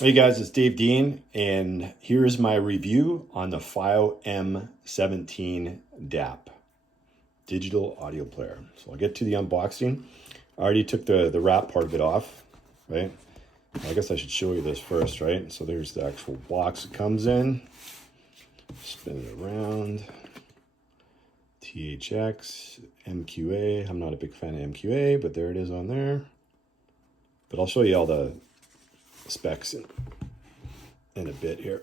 Hey guys, it's Dave Dean, and here's my review on the FiiO M17 DAP, digital audio player. So I'll get to the unboxing. I already took the wrap part of it off, right? I guess I should show you this first, right? So there's the actual box it comes in. Spin it around. THX, MQA. I'm not a big fan of MQA, but there it is on there. But I'll show you all the specs in a bit here.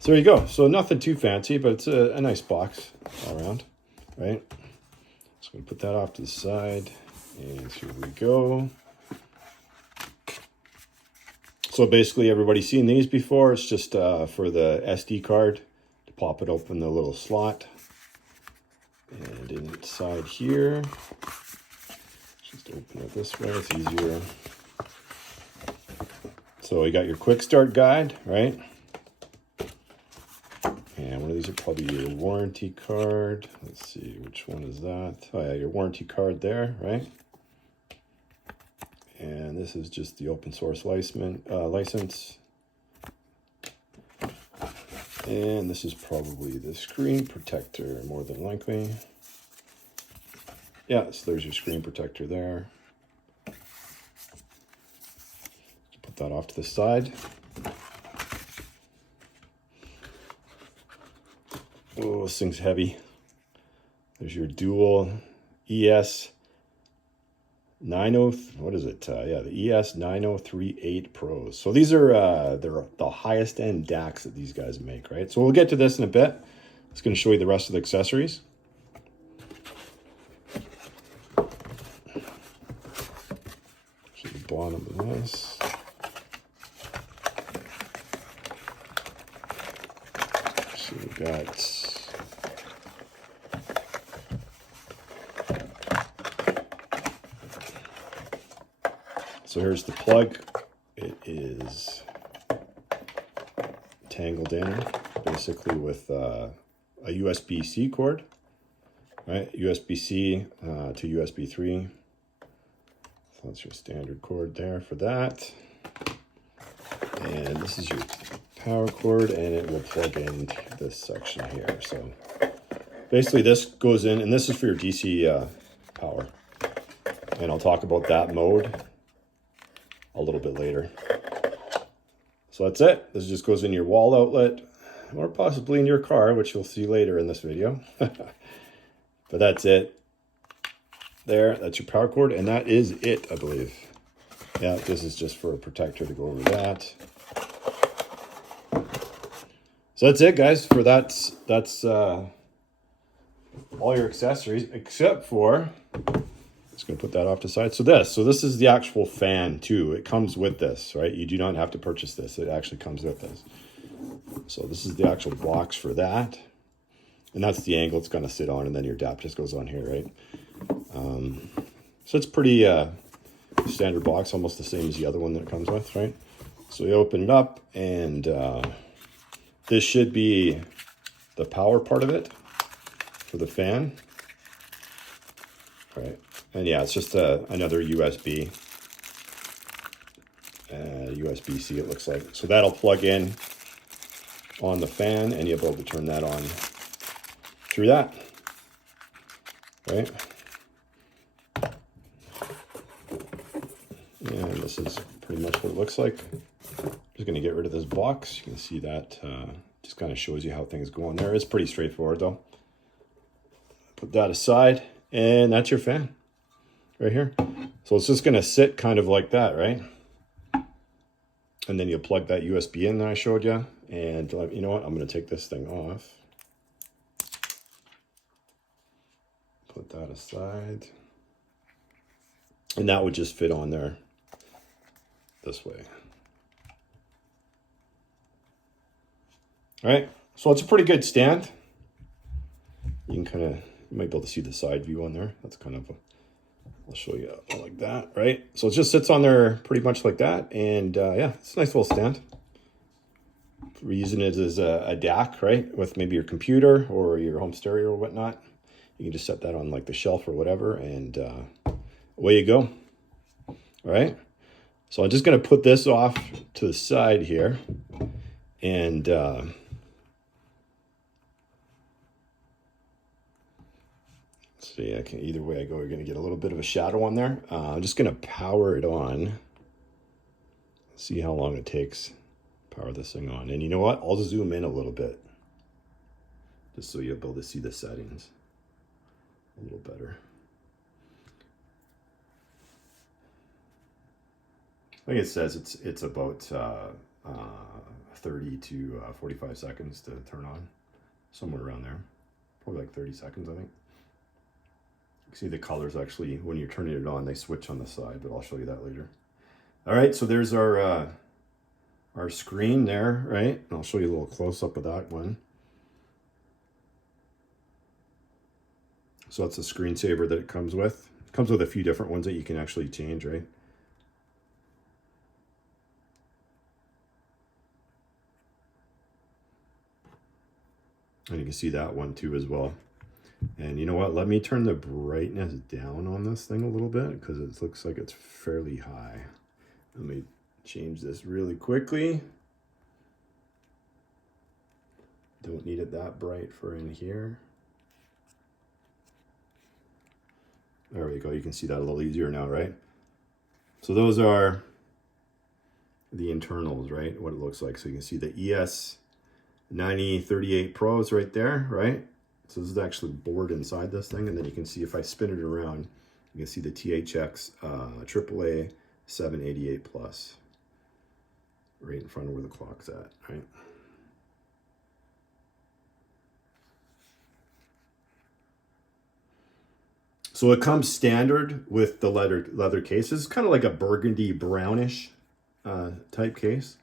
So there you go. So nothing too fancy, but it's a nice box all around, right? So I'm gonna put that off to the side, and here we go. So basically, everybody's seen these before. It's just for the SD card to pop it open the little slot, and inside here, just open it this way. It's easier. So you got your quick start guide, right? And one of these are probably your warranty card. Let's see, which one is that? Oh yeah, your warranty card there, right? And this is just the open source license. And this is probably the screen protector, more than likely. Yeah, so there's your screen protector there. Put that off to the side. Oh, this thing's heavy. There's your dual ES 90, what is it? Yeah, the ES 9038 Pros. So these are they're the highest end DACs that these guys make, right? So we'll get to this in a bit. It's going to show you the rest of the accessories. So the bottom of this. So we got so here's the plug. It is tangled in basically with a USB-C cord, right? USB-C to USB 3. So that's your standard cord there for that. And this is your power cord, and it will plug into this section here. So basically this goes in, and this is for your DC power. And I'll talk about that mode a little bit later. So that's it. This just goes in your wall outlet, or possibly in your car, which you'll see later in this video. But that's it. There, that's your power cord, and that is it, I believe. Yeah, this is just for a protector to go over that. So that's it, guys. For that's all your accessories, except for, just gonna put that off to the side. So this is the actual fan too. It comes with this, right? You do not have to purchase this. It actually comes with this. So this is the actual box for that. And that's the angle it's gonna sit on, and then your DAP just goes on here, right? So it's pretty standard box, almost the same as the other one that it comes with, right? So you open it up, and this should be the power part of it for the fan, right? And yeah, it's just another USB, USB-C it looks like. So that'll plug in on the fan, and you'll be able to turn that on through that, right? And this is pretty much what it looks like. I'm just going to get rid of this box. You can see that just kind of shows you how things go on there. It's pretty straightforward though. Put that aside, and that's your fan right here. So it's just going to sit kind of like that, right? And then you'll plug that USB in that I showed you. And you know what? I'm going to take this thing off. Put that aside. And that would just fit on there this way. All right, so it's a pretty good stand. You might be able to see the side view on there. That's kind of I'll show you like that, right? So it just sits on there pretty much like that. And yeah, it's a nice little stand. We're using it as a DAC, right? With maybe your computer or your home stereo or whatnot. You can just set that on like the shelf or whatever, and away you go. All right. So I'm just going to put this off to the side here. And see, I can, either way I go, you're going to get a little bit of a shadow on there. I'm just going to power it on. See how long it takes. Power this thing on. And you know what? I'll zoom in a little bit, just so you'll be able to see the settings a little better. I think it says it's about 30 to 45 seconds to turn on, somewhere around there. Probably like 30 seconds, I think. You can see the colors actually, when you're turning it on, they switch on the side, but I'll show you that later. All right, so there's our screen there, right? And I'll show you a little close-up of that one. So that's the screensaver that it comes with. It comes with a few different ones that you can actually change, right? And you can see that one too as well. And you know what? Let me turn the brightness down on this thing a little bit because it looks like it's fairly high. Let me change this really quickly. Don't need it that bright for in here. There we go. You can see that a little easier now, right? So those are the internals, right? What it looks like. So you can see the ES9038 Pros right there, right? So this is actually board inside this thing. And then you can see if I spin it around, you can see the THX AAA 788 Plus right in front of where the clock's at, right? So it comes standard with the leather case. It's kind of like a burgundy brownish type case,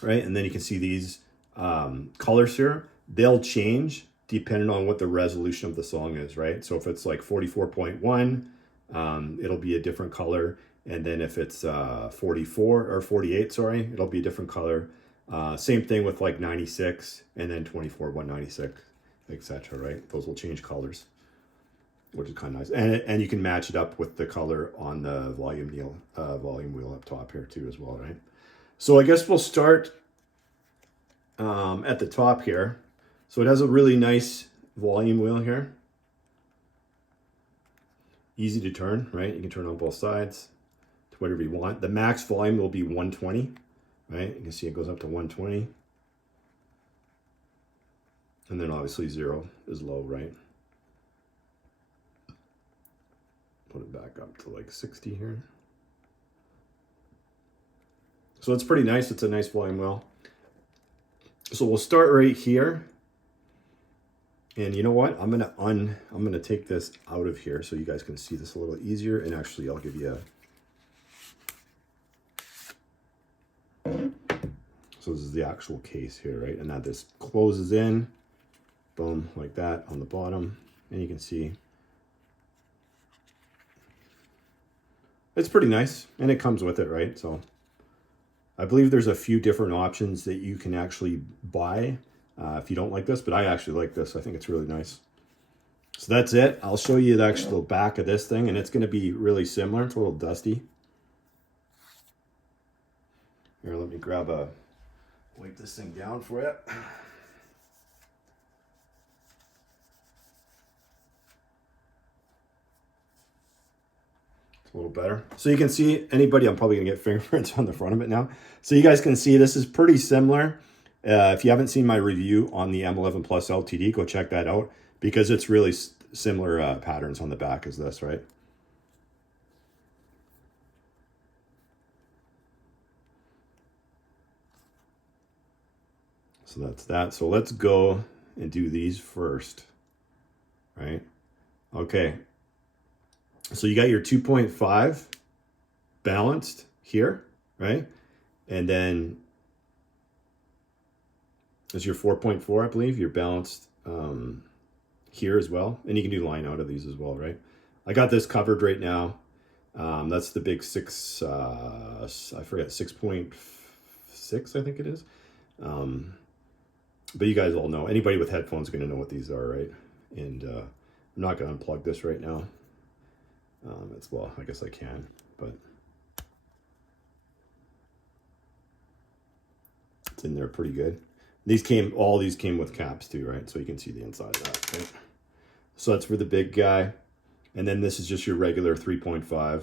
right? And then you can see these colors here. They'll change depending on what the resolution of the song is, right? So if it's like 44.1, it'll be a different color. And then if it's 44 or 48, sorry, it'll be a different color. Same thing with like 96 and then 24, 196, etc. right? Those will change colors, which is kind of nice. And you can match it up with the color on the volume wheel up top here too as well, right? So I guess we'll start at the top here. So it has a really nice volume wheel here. Easy to turn, right? You can turn on both sides to whatever you want. The max volume will be 120, right? You can see it goes up to 120. And then obviously 0 is low, right? Put it back up to like 60 here. So it's pretty nice. It's a nice volume wheel. So we'll start right here. And you know what? I'm gonna take this out of here so you guys can see this a little easier. And actually, I'll give you so this is the actual case here, right? And now this closes in, boom, like that on the bottom, and you can see it's pretty nice, and it comes with it, right? So I believe there's a few different options that you can actually buy if you don't like this, but I actually like this. I think it's really nice. So that's it. I'll show you the actual back of this thing, and it's going to be really similar. It's a little dusty. Here, let me wipe this thing down for you. It's a little better. So you can see anybody, I'm probably gonna get fingerprints on the front of it now. So you guys can see this is pretty similar. If you haven't seen my review on the M11 Plus LTD, go check that out because it's really similar patterns on the back as this, right? So that's that. So let's go and do these first, right? Okay. So you got your 2.5 balanced here, right? And then there's your 4.4, I believe. You're balanced here as well. And you can do line out of these as well, right? I got this covered right now. That's the big 6, I forget, 6.6, I think it is. But you guys all know, anybody with headphones is going to know what these are, right? And I'm not going to unplug this right now. Well, I guess I can, but It's in there pretty good. All these came with caps too, right? So you can see the inside of that, right? So that's for the big guy. And then this is just your regular 3.5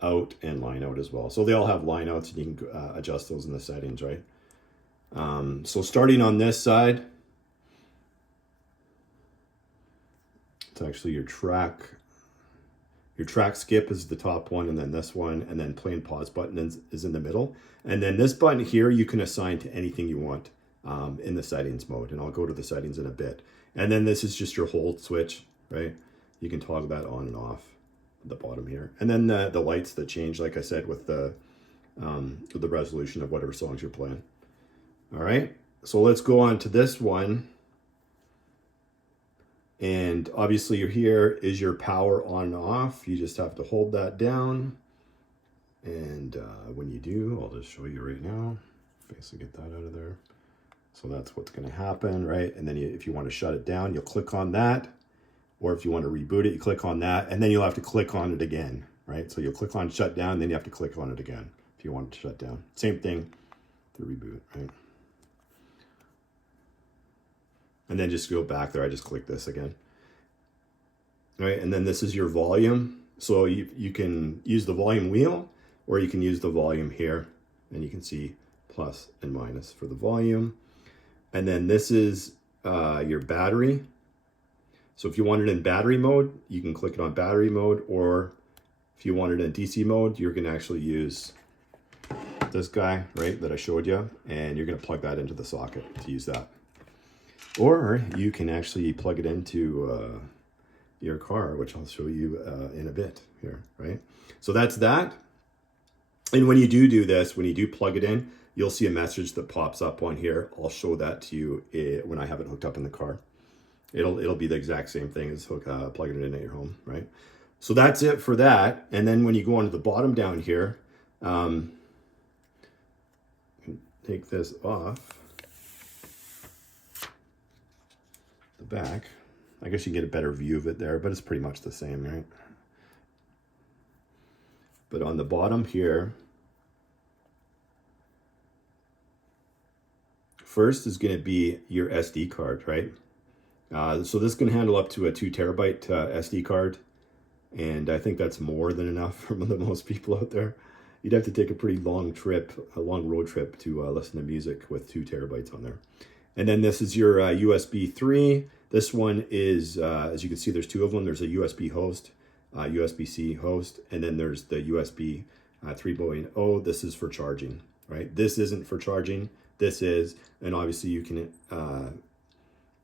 out and line out as well. So they all have line outs, and you can adjust those in the settings, right? So starting on this side, it's actually your track skip is the top one, and then this one, and then play and pause button is in the middle. And then this button here, you can assign to anything you want in the settings mode. And I'll go to the settings in a bit. And then this is just your hold switch, right? You can toggle that on and off at the bottom here. And then the lights that change, like I said, with the resolution of whatever songs you're playing. All right, so let's go on to this one. And obviously here is your power on and off. You just have to hold that down. And when you do, I'll just show you right now. Basically get that out of there. So that's what's gonna happen, right? And then if you want to shut it down, you'll click on that. Or if you want to reboot it, you click on that. And then you'll have to click on it again, right? So you'll click on shut down, then you have to click on it again if you want it to shut down. Same thing to reboot, right? And then just go back there. I just click this again. All right, and then this is your volume. So you can use the volume wheel, or you can use the volume here, and you can see plus and minus for the volume. And then this is your battery. So if you want it in battery mode, you can click it on battery mode, or if you want it in DC mode, you're gonna actually use this guy, right, that I showed you, and you're gonna plug that into the socket to use that. Or you can actually plug it into your car, which I'll show you in a bit here, right? So that's that. And when you do this, when you do plug it in, you'll see a message that pops up on here. I'll show that to you when I have it hooked up in the car. It'll be the exact same thing as plugging it in at your home, right? So that's it for that. And then when you go onto the bottom down here, take this off the back. I guess you can get a better view of it there, but it's pretty much the same, right? But on the bottom here, first is going to be your SD card, right? So this can handle up to a 2 terabyte SD card. And I think that's more than enough for the most people out there. You'd have to take a pretty long trip, a long road trip to listen to music with 2 terabytes on there. And then this is your USB 3. This one is, as you can see, there's 2 of them. There's a USB host, USB-C host, and then there's the USB 3.0. This is for charging, right? This isn't for charging. This is, and obviously you can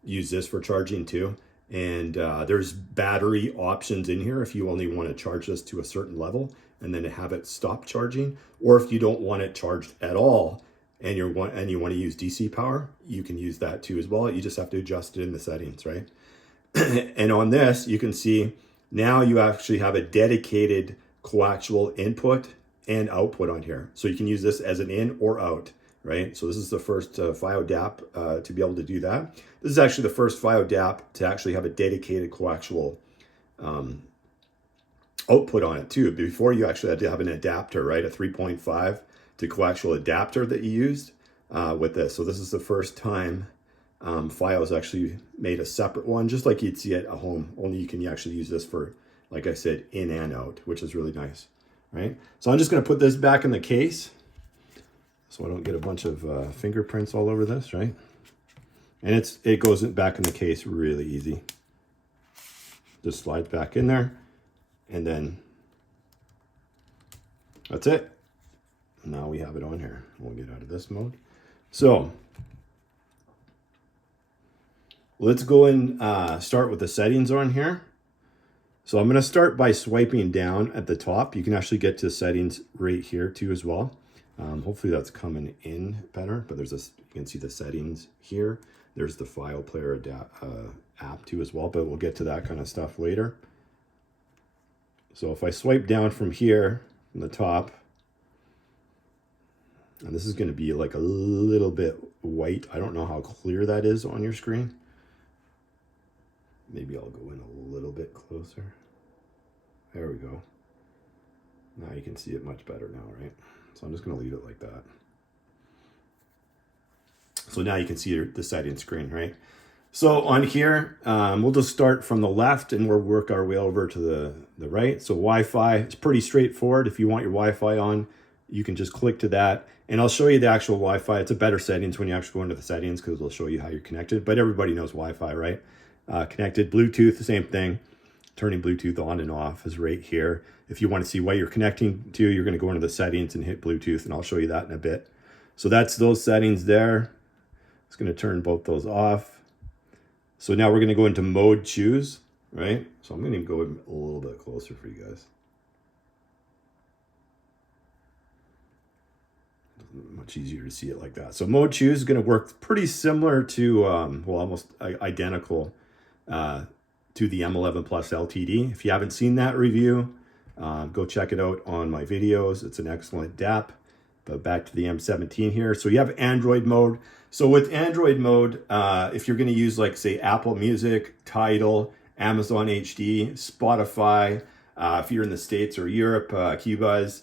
use this for charging too. And there's battery options in here if you only want to charge this to a certain level and then have it stop charging, or if you don't want it charged at all and you want to use DC power, you can use that too as well. You just have to adjust it in the settings, right? And on this, you can see now you actually have a dedicated coaxial input and output on here. So you can use this as an in or out, right? So this is the first FiiO DAP to be able to do that. This is actually the first FiiO DAP to actually have a dedicated coaxial output on it too. Before, you actually had to have an adapter, right? A 3.5 to coaxial adapter that you used with this. So this is the first time FiiO's actually made a separate one, just like you'd see it at home, only you can actually use this for, like I said, in and out, which is really nice, right? So I'm just gonna put this back in the case so I don't get a bunch of fingerprints all over this, right? And it goes back in the case really easy. Just slides back in there, and then that's it. Now we have it on here. We'll get out of this mode. So let's go and start with the settings on here. So I'm going to start by swiping down at the top. You can actually get to settings right here too as well. Hopefully that's coming in better, but there's this, you can see the settings here. There's the file player app too as well, but we'll get to that kind of stuff later. So if I swipe down from here, from the top, and this is going to be like a little bit white. I don't know how clear that is on your screen. Maybe I'll go in a little bit closer. There we go. Now you can see it much better now, right? So I'm just going to leave it like that. So now you can see the setting screen, right? So on here, we'll just start from the left and we'll work our way over to the right. So Wi-Fi, it's pretty straightforward. If you want your Wi-Fi on, you can just click to that. And I'll show you the actual Wi-Fi. It's a better settings when you actually go into the settings because it'll show you how you're connected. But everybody knows Wi-Fi, right? Connected. Bluetooth, the same thing. Turning Bluetooth on and off is right here. If you want to see what you're connecting to, you're going to go into the settings and hit Bluetooth, and I'll show you that in a bit. So that's those settings there. It's going to turn both those off. So now we're going to go into mode choose, right? So I'm going to go a little bit closer for you guys. Much easier to see it like that. So mode choose is going to work pretty similar to, well, almost identical to the M11 Plus LTD. If you haven't seen that review, go check it out on my videos. It's an excellent DAP. But back to the M17 here. So you have Android mode. So with Android mode, if you're going to use, like, say, Apple Music, Tidal, Amazon HD, Spotify, if you're in the States or Europe, Cubase,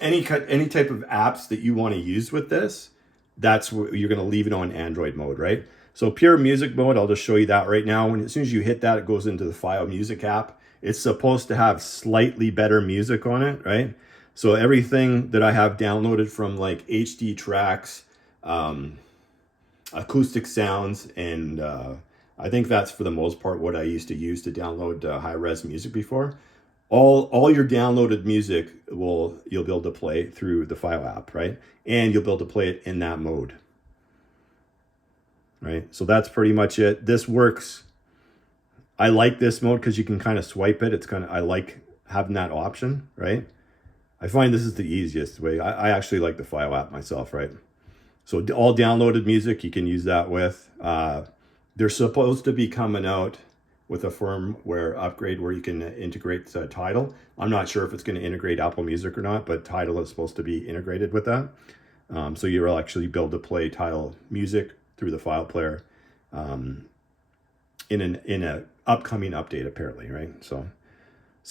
any type of apps that you want to use with this, that's what you're going to leave it on Android mode, right? So pure music mode, I'll just show you that right now. As soon as you hit that, it goes into the FiiO Music app. It's supposed to have slightly better music on it, right? So everything that I have downloaded from, like, HD tracks, acoustic sounds, and I think that's for the most part what I used to use to download high-res music before. All your downloaded music you'll be able to play through the FiiO app, right? And you'll be able to play it in that mode, right? So that's pretty much it. This works. I like this mode because you can kind of swipe it. I like having that option, right? I find this is the easiest way. I actually like the FiiO app myself, right? So all downloaded music, you can use that with. They're supposed to be coming out with a firmware upgrade where you can integrate Tidal. I'm not sure if it's going to integrate Apple Music or not, but Tidal is supposed to be integrated with that. So you'll actually be able to play Tidal music through the file player in an upcoming update, apparently, right? So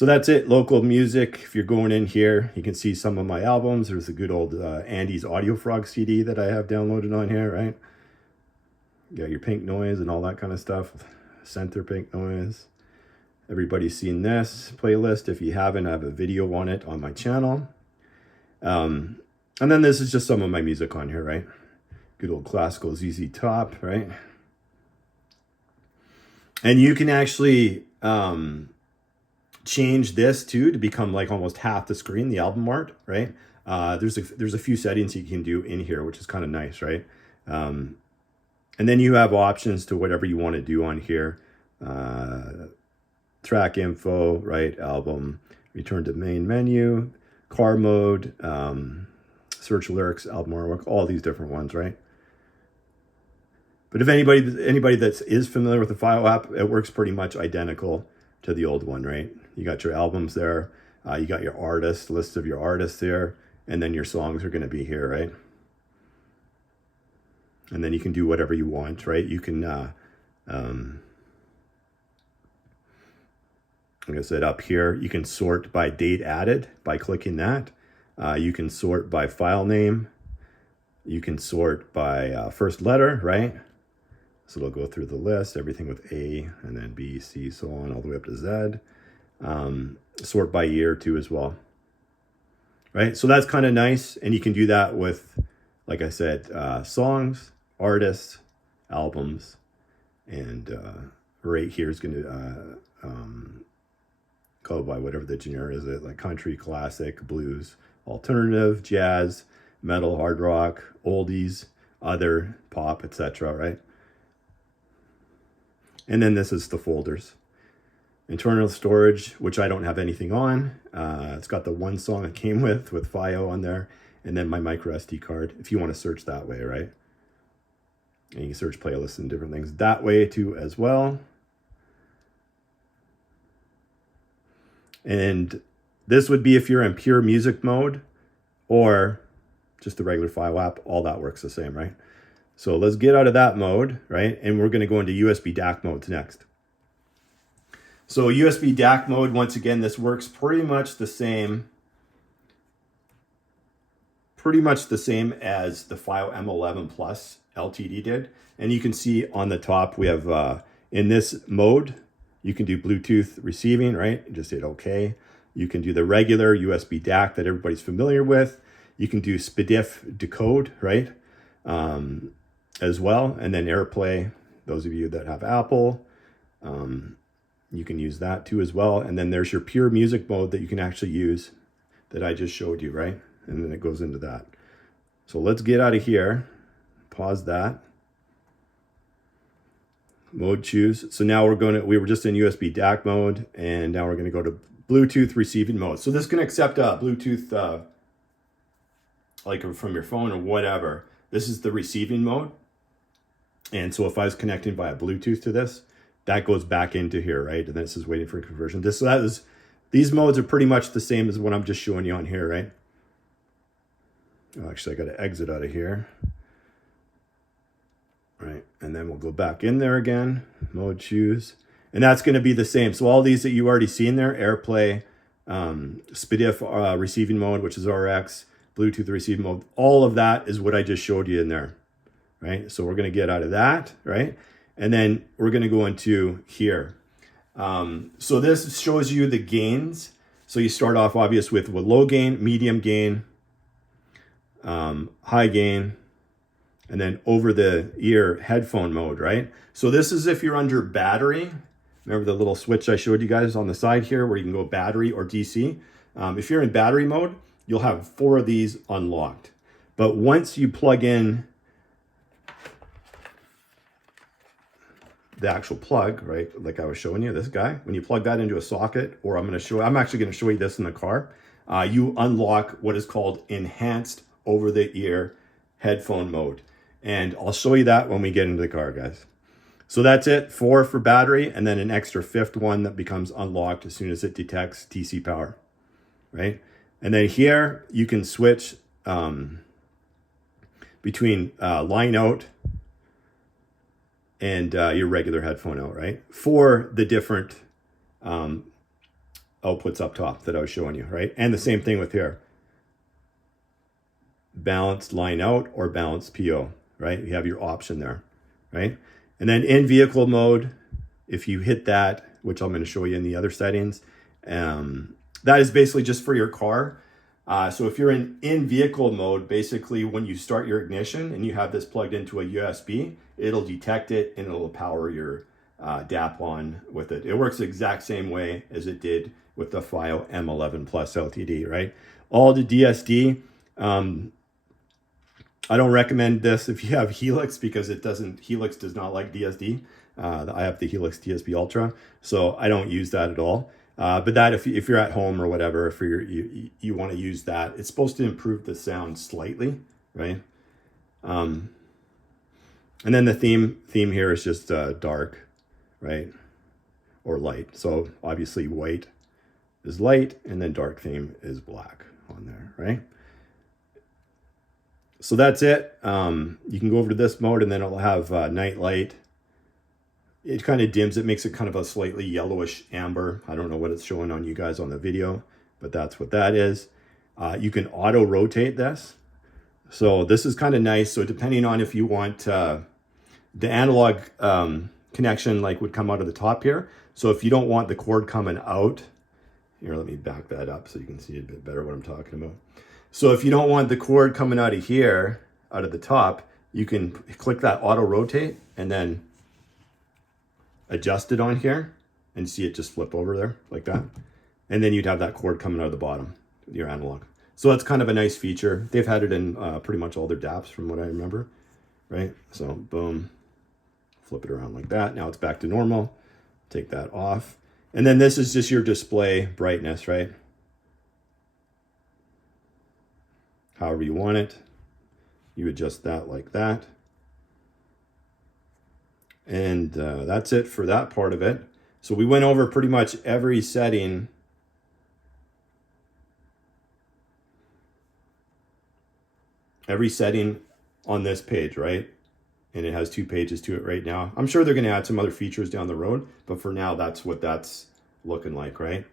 that's it, local music. If you're going in here, you can see some of my albums. There's a good old Andy's Audio Frog CD that I have downloaded on here, right? You got your pink noise and all that kind of stuff. Center pink noise. Everybody's seen this playlist. If you haven't, I have a video on it on my channel. And then this is just some of my music on here, right? Good old classical ZZ Top, right? And you can actually change this too to become like almost half the screen, the album art, right? There's a few settings you can do in here, which is kind of nice, right? And then you have options to whatever you want to do on here. Track info, right? Album, return to main menu, car mode, search lyrics, album artwork, all these different ones, right? But if anybody that is familiar with the FiiO app, it works pretty much identical to the old one, right? You got your albums there, you got your artists, list of your artists there, and then your songs are going to be here, right? And then you can do whatever you want, right? You can, like I said, up here, you can sort by date added by clicking that. You can sort by file name. You can sort by first letter, right? So it'll go through the list, everything with A and then B, C, so on, all the way up to Z. Sort by year too as well, right? So that's kind of nice. And you can do that with, like I said, songs, artists, albums, and right here is going to go by whatever the genre is, like country, classic, blues, alternative, jazz, metal, hard rock, oldies, other, pop, etc., right? And then this is the folders. Internal storage, which I don't have anything on. It's got the one song it came with FiiO on there, and then my micro SD card, if you want to search that way, right? And you can search playlists and different things that way too as well. And this would be if you're in pure music mode or just the regular FiiO app, all that works the same, right? So let's get out of that mode, right? And we're going to go into USB DAC modes next. So USB DAC mode, once again, this works pretty much the same pretty much the same as the FiiO M11 Plus LTD did. And you can see on the top, we have, in this mode, you can do Bluetooth receiving, right? Just hit OK. You can do the regular USB DAC that everybody's familiar with. You can do SPDIF decode, right? As well. And then AirPlay, those of you that have Apple, you can use that too as well. And then there's your pure music mode that you can actually use that I just showed you, right? And then it goes into that. So let's get out of here. Pause that. Mode choose. So now we were just in USB DAC mode, and now we're going to go to Bluetooth receiving mode. So this can accept Bluetooth, like from your phone or whatever. This is the receiving mode. And so if I was connecting via Bluetooth to this, that goes back into here, right? And this is waiting for conversion. These modes are pretty much the same as what I'm just showing you on here, right? Oh, actually, I got to exit out of here. Right, and then we'll go back in there again, mode choose. And that's going to be the same. So all these that you already seen there, AirPlay, SPDIF receiving mode, which is RX, Bluetooth receiving mode, all of that is what I just showed you in there, right? So we're going to get out of that, right? And then we're going to go into here. So this shows you the gains. So you start off obvious with low gain, medium gain, high gain, and then over the ear headphone mode, right? So this is if you're under battery. Remember the little switch I showed you guys on the side here where you can go battery or DC? If you're in battery mode, you'll have 4 of these unlocked. But once you plug in the actual plug, right? Like I was showing you, this guy, when you plug that into a socket, or I'm actually going to show you this in the car, you unlock what is called enhanced over the ear headphone mode. And I'll show you that when we get into the car, guys. So that's it, 4 for battery, and then an extra 5th one that becomes unlocked as soon as it detects DC power, right? And then here you can switch between line out and your regular headphone out, right? For the different outputs up top that I was showing you, right? And the same thing with here. Balanced line out or balanced PO, right? You have your option there, right? And then in vehicle mode, if you hit that, which I'm going to show you in the other settings, that is basically just for your car. So if you're in vehicle mode, basically when you start your ignition and you have this plugged into a USB, it'll detect it and it'll power your DAP on with it. It works the exact same way as it did with the FiiO M11 Plus LTD, right? All the DSD, I don't recommend this if you have Helix because Helix does not like DSD. I have the Helix DSP Ultra, so I don't use that at all. But that if you're at home or whatever, if you want to use that, it's supposed to improve the sound slightly, right? And then the theme here is just dark, right? Or light. So obviously white is light, and then dark theme is black on there, right? So that's it. You can go over to this mode, and then it'll have night light. It kind of dims. It makes it kind of a slightly yellowish amber. I don't know what it's showing on you guys on the video, but that's what that is. You can auto rotate this. So this is kind of nice. So depending on if you want the analog connection like would come out of the top here. So if you don't want the cord coming out, here, let me back that up so you can see a bit better what I'm talking about. So if you don't want the cord coming out of here, out of the top, you can click that auto rotate and then adjust it on here and see it just flip over there like that. And then you'd have that cord coming out of the bottom, your analog. So that's kind of a nice feature. They've had it in pretty much all their DAPs from what I remember, right? So boom, flip it around like that. Now it's back to normal. Take that off. And then this is just your display brightness, right? However you want it. You adjust that like that. And that's it for that part of it. So we went over pretty much every setting. Every setting on this page, right? And it has 2 pages to it right now. I'm sure they're going to add some other features down the road, but for now, that's what that's looking like, right?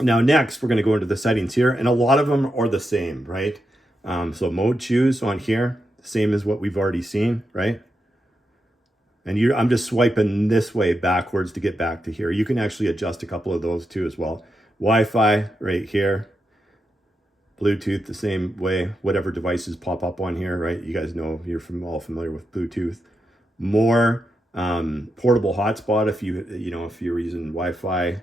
Now next, we're going to go into the settings here, and a lot of them are the same, right? So mode choose on here, same as what we've already seen, right? And I'm just swiping this way backwards to get back to here. You can actually adjust a couple of those too as well. Wi-Fi right here. Bluetooth the same way, whatever devices pop up on here, right? You guys know, you're all familiar with Bluetooth. More portable hotspot if if you're using Wi-Fi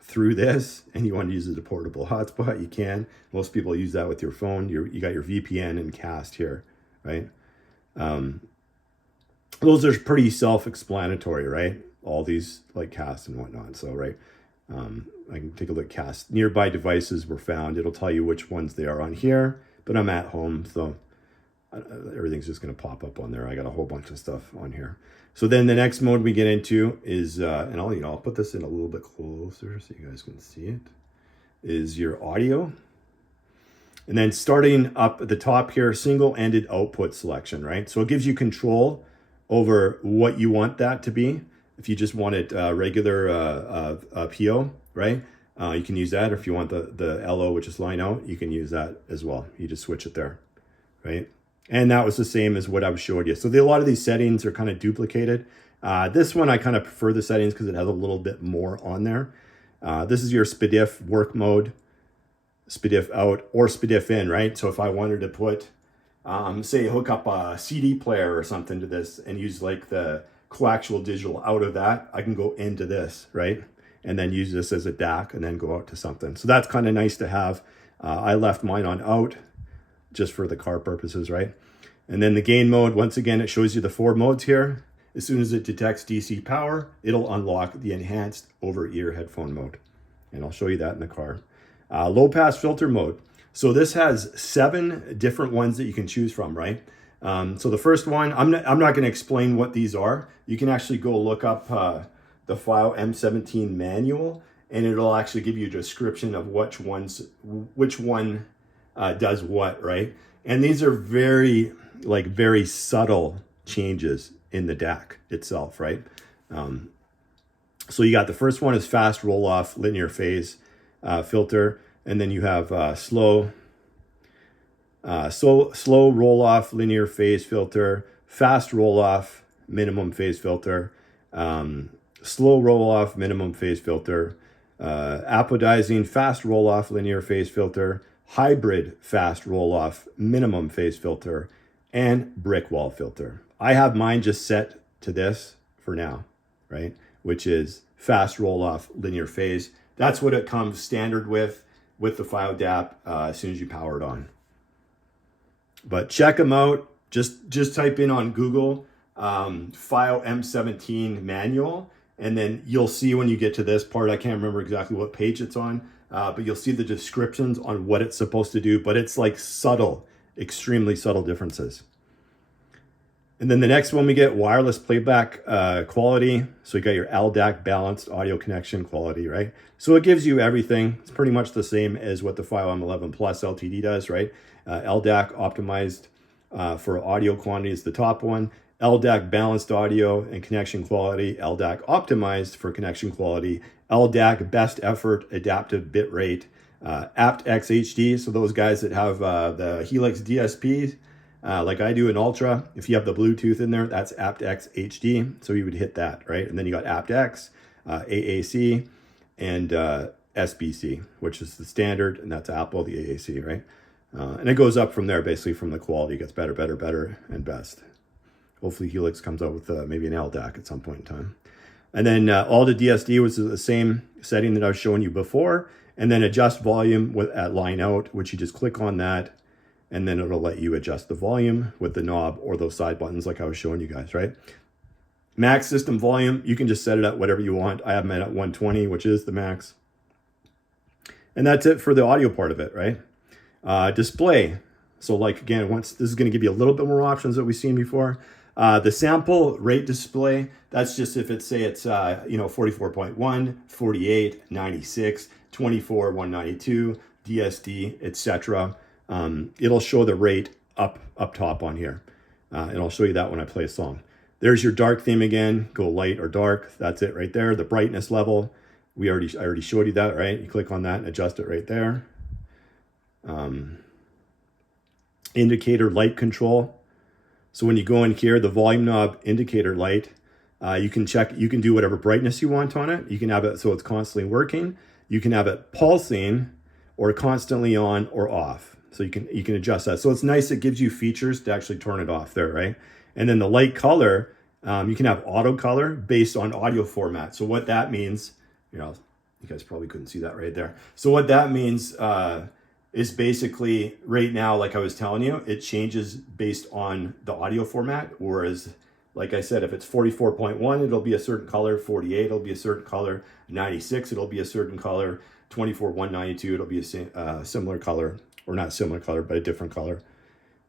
through this and you want to use it as a portable hotspot, you can. Most people use that with your phone. You got your VPN and cast here, right? Those are pretty self-explanatory, right? All these like cast and whatnot. So, right. I can take a look. Cast nearby devices were found. It'll tell you which ones they are on here, but I'm at home, so everything's just going to pop up on there. I got a whole bunch of stuff on here. So then the next mode we get into is, and I'll put this in a little bit closer so you guys can see it, is your audio. And then starting up at the top here, single-ended output selection, right? So it gives you control over what you want that to be. If you just want it regular FiiO, right? You can use that. Or if you want the LO, which is line out, you can use that as well. You just switch it there, right? And that was the same as what I was showing you. So a lot of these settings are kind of duplicated. This one, I kind of prefer the settings because it has a little bit more on there. This is your SPDIF work mode, SPDIF out, or SPDIF in, right? So if I wanted to put, say, hook up a CD player or something to this and use like the coaxial digital out of that, I can go into this, right? And then use this as a DAC and then go out to something. So that's kind of nice to have. I left mine on out just for the car purposes, right? And then the gain mode, once again, it shows you the 4 modes here. As soon as it detects DC power, it'll unlock the enhanced over-ear headphone mode. And I'll show you that in the car. Low pass filter mode. So this has 7 different ones that you can choose from, right? So the first one, I'm not going to explain what these are. You can actually go look up the FiiO M17 manual, and it'll actually give you a description of which one does what, right? And these are very subtle changes in the DAC itself, right? So you got the first one is fast roll-off linear phase filter, and then you have slow roll-off linear phase filter, fast roll-off minimum phase filter, slow roll-off minimum phase filter, apodizing fast roll-off linear phase filter, hybrid fast roll-off minimum phase filter, and brick wall filter. I have mine just set to this for now, right? Which is fast roll-off linear phase. That's what it comes standard with the FiiO DAP as soon as you power it on. But check them out. Just type in on Google FiiO M17 manual, and then you'll see when you get to this part, I can't remember exactly what page it's on, but you'll see the descriptions on what it's supposed to do, but it's like subtle, extremely subtle differences. And then the next one we get wireless playback quality. So you got your LDAC balanced audio connection quality, right? So it gives you everything. It's pretty much the same as what the FiiO M11 Plus LTD does, right? LDAC optimized for audio quantity is the top one. LDAC balanced audio and connection quality. LDAC optimized for connection quality. LDAC best effort adaptive bit rate. aptX HD, so those guys that have the Helix DSP, like I do in Ultra, if you have the Bluetooth in there, that's aptX HD, so you would hit that, right? And then you got aptX, AAC, and SBC, which is the standard, and that's Apple, the AAC, right? And it goes up from there, basically from the quality. It gets better, better, better, and best. Hopefully Helix comes out with maybe an LDAC at some point in time. And then all the DSD was the same setting that I was showing you before. And then adjust volume at line out, which you just click on that, and then it'll let you adjust the volume with the knob or those side buttons like I was showing you guys, right? Max system volume, you can just set it at whatever you want. I have mine at 120, which is the max. And that's it for the audio part of it, right? Display. So like, again, this is going to give you a little bit more options that we've seen before. The sample rate display, that's just if it's, say it's, 44.1, 48, 96, 24, 192, DSD, etc. It'll show the rate up top on here. And I'll show you that when I play a song. There's your dark theme again. Go light or dark. That's it right there. The brightness level. I already showed you that, right? You click on that and adjust it right there. Indicator light control. So when you go in here, the volume knob indicator light, you can do whatever brightness you want on it. You can have it so it's constantly working. You can have it pulsing or constantly on or off. So you can adjust that. So it's nice. It gives you features to actually turn it off there, right? And then the light color, you can have auto color based on audio format. So what that means, you guys probably couldn't see that right there. So what that means is basically right now, like I was telling you, it changes based on the audio format. Whereas, like I said, if it's 44.1, it'll be a certain color. 48, it'll be a certain color. 96, it'll be a certain color. 24.192, it'll be a similar color, or not similar color, but a different color.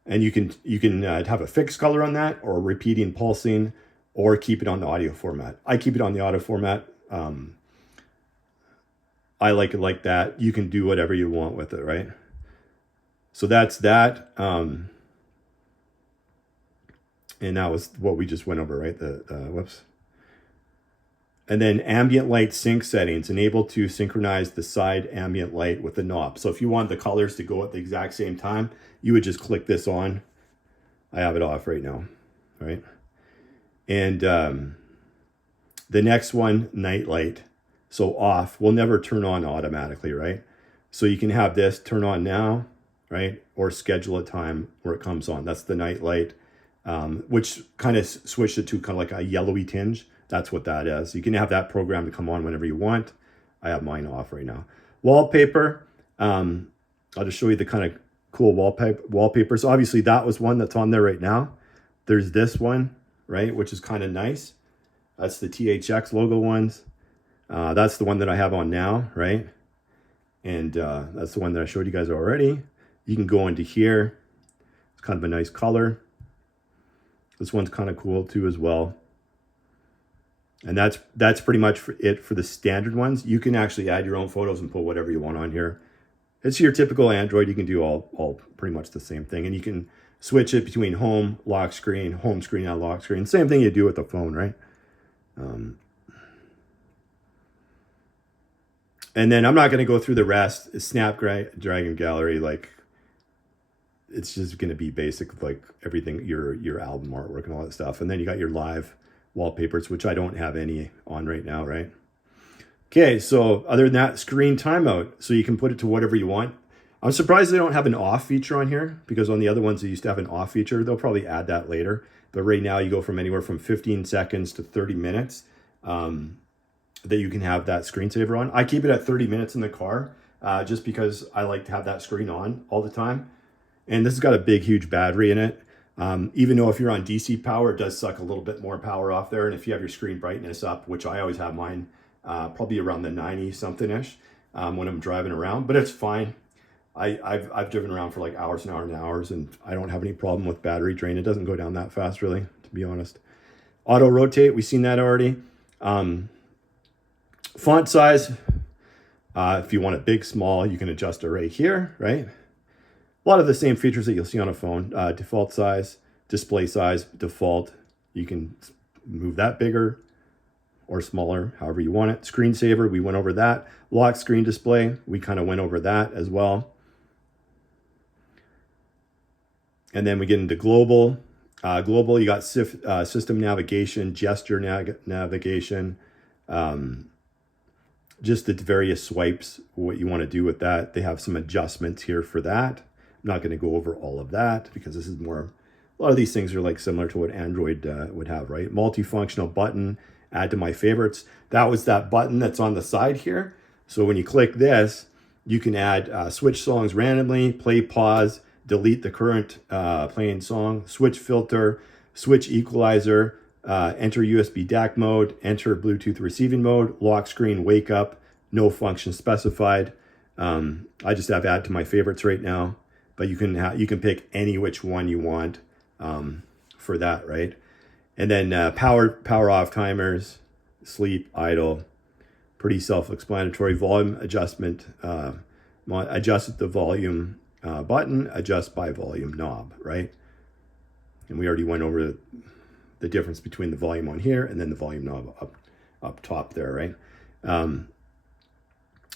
And you can have a fixed color on that, or repeating, pulsing, or keep it on the audio format. I keep it on the audio format. I like it like that. You can do whatever you want with it, right? So that's that. And that was what we just went over, right? Whoops. And then ambient light sync settings, enable to synchronize the side ambient light with the knob. So if you want the colors to go at the exact same time, you would just click this on. I have it off right now, right? And the next one, night light. So off will never turn on automatically, right? So you can have this turn on now, right? Or schedule a time where it comes on. That's the night light, which kind of switched it to kind of like a yellowy tinge. That's what that is. You can have that program to come on whenever you want. I have mine off right now. Wallpaper. I'll just show you the kind of cool wallpapers. Obviously, that was one that's on there right now. There's this one, right, which is kind of nice. That's the THX logo ones. That's the one that I have on now, right? And that's the one that I showed you guys already. You can go into here. It's kind of a nice color. This one's kind of cool too as well. And that's pretty much it for the standard ones. You can actually add your own photos and put whatever you want on here. It's your typical Android. You can do all pretty much the same thing. And you can switch it between home, lock screen, home screen, and lock screen. Same thing you do with the phone, right? And then I'm not going to go through the rest. Snapdragon Gallery, like, it's just going to be basic, like everything, your album artwork and all that stuff. And then you got your live wallpapers, which I don't have any on right now, right? Okay, so other than that, screen timeout. So you can put it to whatever you want. I'm surprised they don't have an off feature on here, because on the other ones they used to have an off feature. They'll probably add that later. But right now you go from anywhere from 15 seconds to 30 minutes that you can have that screensaver on. I keep it at 30 minutes in the car just because I like to have that screen on all the time. And this has got a big, huge battery in it. Even though if you're on DC power, it does suck a little bit more power off there. And if you have your screen brightness up, which I always have mine, probably around the 90 something-ish when I'm driving around, but it's fine. I've driven around for like hours and hours, and I don't have any problem with battery drain. It doesn't go down that fast, really, to be honest. Auto rotate, we've seen that already. Font size, if you want it big, small, you can adjust it right here, right? A lot of the same features that you'll see on a phone. Default size, display size, default. You can move that bigger or smaller, however you want it. Screensaver, we went over that. Lock screen display, we kind of went over that as well. And then we get into global. Global, you got system navigation, gesture navigation, just the various swipes, what you want to do with that. They have some adjustments here for that. I'm not going to go over all of that because this is more, a lot of these things are like similar to what Android would have, right? Multifunctional button, add to my favorites. That was that button that's on the side here. So when you click this, you can add switch songs randomly, play, pause, delete the current playing song, switch filter, switch equalizer, enter USB DAC mode, enter Bluetooth receiving mode, lock screen, wake up, no function specified. I just have add to my favorites right now, but you can pick any which one you want for that, right? And then power off timers, sleep, idle, pretty self-explanatory. Volume adjustment, adjust the volume button, adjust by volume knob, right? And we already went over the difference between the volume on here and then the volume knob up top there, right?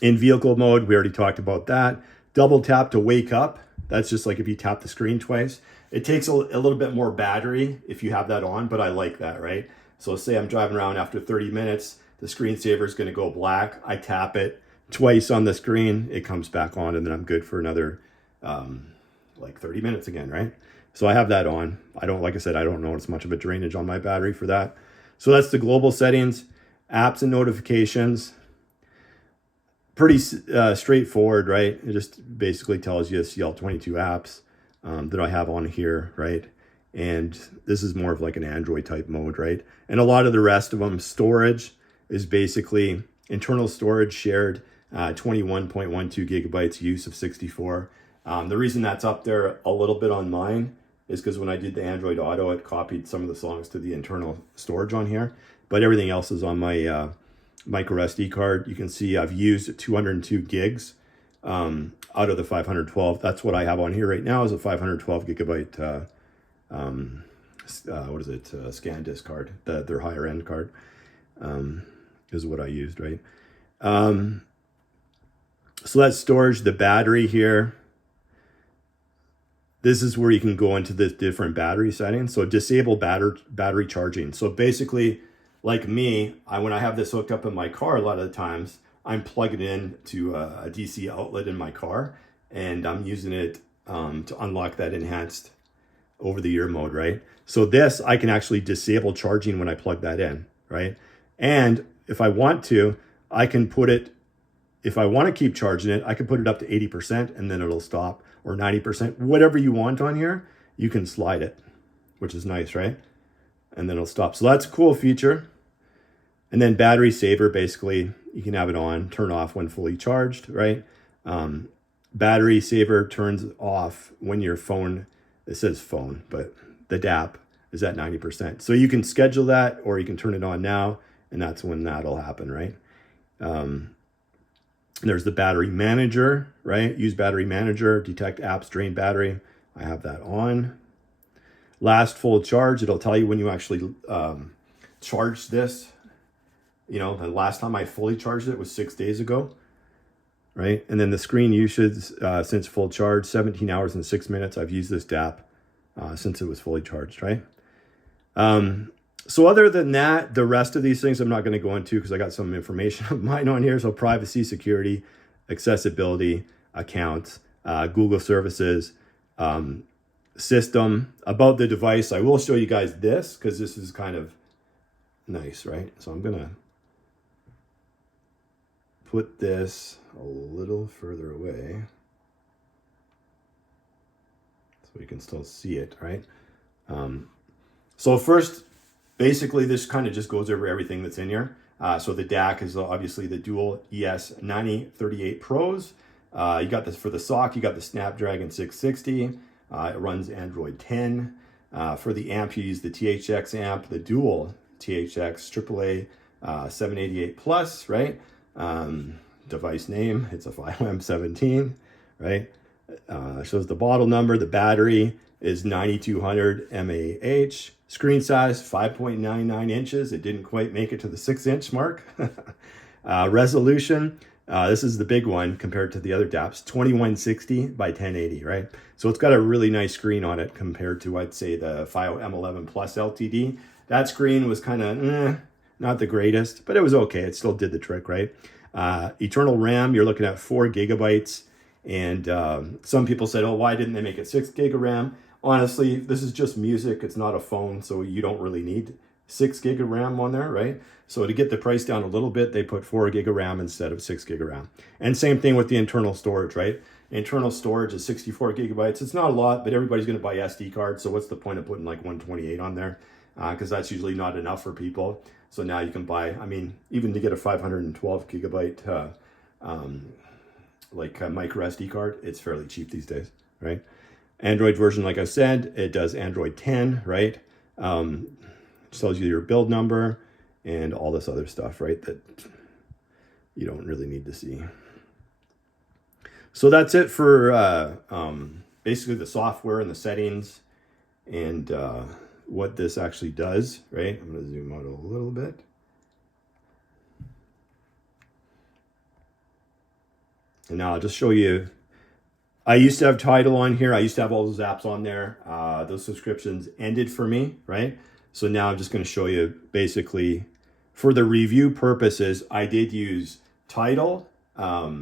In vehicle mode, we already talked about that. Double tap to wake up. That's just like if you tap the screen twice. It takes a little bit more battery if you have that on, but I like that, right? So say I'm driving around after 30 minutes, the screensaver is going to go black. I tap it twice on the screen, it comes back on, and then I'm good for another like 30 minutes again, right? So I have that on. Like I said, I don't notice much of a drainage on my battery for that. So that's the global settings, apps and notifications. Pretty straightforward, right? It just basically tells you see all 22 apps that I have on here, right? And this is more of like an Android type mode, right? And a lot of the rest of them, storage is basically internal storage shared, 21.12 gigabytes, use of 64. The reason that's up there a little bit on mine is because when I did the Android Auto, it copied some of the songs to the internal storage on here, but everything else is on my micro SD card. You can see I've used 202 gigs out of the 512. That's what I have on here right now, is a 512 gigabyte ScanDisk card. Their higher end card is what I used, right? So that's storage. The battery here, this is where you can go into the different battery settings. So disable battery charging. So basically, like me, when I have this hooked up in my car, a lot of the times I'm plugging in to a DC outlet in my car, and I'm using it to unlock that enhanced over-the-ear mode, right? So this, I can actually disable charging when I plug that in, right? And if I want to, I can put it, if I want to keep charging it, I can put it up to 80% and then it'll stop, or 90%, whatever you want on here, you can slide it, which is nice, right? And then it'll stop. So that's a cool feature. And then battery saver, basically, you can have it on, turn off when fully charged, right? Battery saver turns off when your phone, it says phone, but the DAP is at 90%. So you can schedule that, or you can turn it on now, and that's when that'll happen, right? There's the battery manager, right? Use battery manager, detect apps drain battery. I have that on. Last full charge, it'll tell you when you actually charge this. You know, the last time I fully charged it was 6 days ago, right? And then the screen usage since full charge, 17 hours and 6 minutes. I've used this DAP since it was fully charged, right? So other than that, the rest of these things I'm not going to go into because I got some information of mine on here. So privacy, security, accessibility, accounts, Google services, system. About the device, I will show you guys this because this is kind of nice, right? So I'm going to put this a little further away so you can still see it, right? So first, basically, this kind of just goes over everything that's in here. So the DAC is obviously the dual ES9038 Pros. You got this for the SoC, you got the Snapdragon 660. It runs Android 10. For the amp, you use the THX amp, the dual THX AAA 788 Plus, right? Device name, it's a FiiO M17, right? Shows the model number. The battery is 9200 mAh. Screen size 5.99 inches. It didn't quite make it to the 6-inch mark. Resolution, this is the big one compared to the other DAPs, 2160 by 1080, right? So it's got a really nice screen on it compared to, I'd say, the FiiO M11 Plus LTD. That screen was kind of not the greatest, but it was okay. It still did the trick, right? Eternal RAM, you're looking at 4 gigabytes. And some people said, oh, why didn't they make it 6 gig of RAM? Honestly, this is just music. It's not a phone, so you don't really need 6 gig of RAM on there, right? So to get the price down a little bit, they put 4 gig of RAM instead of 6 gig of RAM. And same thing with the internal storage, right? Internal storage is 64 gigabytes. It's not a lot, but everybody's going to buy SD cards. So what's the point of putting like 128 on there? Because that's usually not enough for people. So now you can buy, I mean, even to get a 512 gigabyte micro SD card, it's fairly cheap these days, right? Android version, like I said, it does Android 10, right? Tells you your build number and all this other stuff, right? That you don't really need to see. So that's it for basically the software and the settings and what this actually does, right? I'm going to zoom out a little bit. And now I'll just show you. I used to have Tidal on here. I used to have all those apps on there. Those subscriptions ended for me, right? So now I'm just going to show you basically for the review purposes, I did use Tidal, Amazon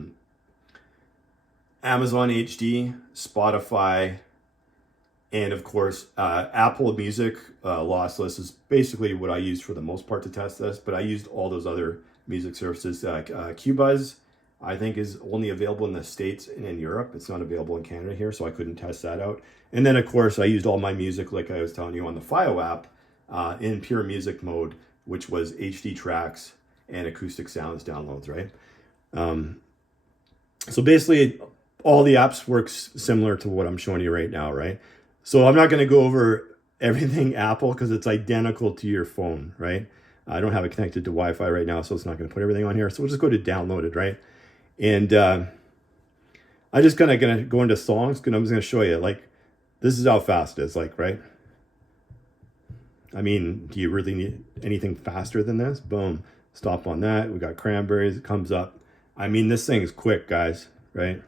HD, Spotify, and of course, Apple Music lossless is basically what I used for the most part to test this, but I used all those other music services. Qbuzz, I think, is only available in the States and in Europe. It's not available in Canada here, so I couldn't test that out. And then, of course, I used all my music, like I was telling you, on the FiiO app in pure music mode, which was HD tracks and acoustic sounds downloads, right? So basically, all the apps works similar to what I'm showing you right now, right? So I'm not going to go over everything Apple because it's identical to your phone, right? I don't have it connected to Wi-Fi right now, so it's not going to put everything on here. So we'll just go to downloaded, right? And I just kind of going to go into songs because I'm just going to show you, like, this is how fast it is, like, right? I mean, do you really need anything faster than this? Boom. Stop on that. We got Cranberries. It comes up. I mean, this thing is quick, guys, right?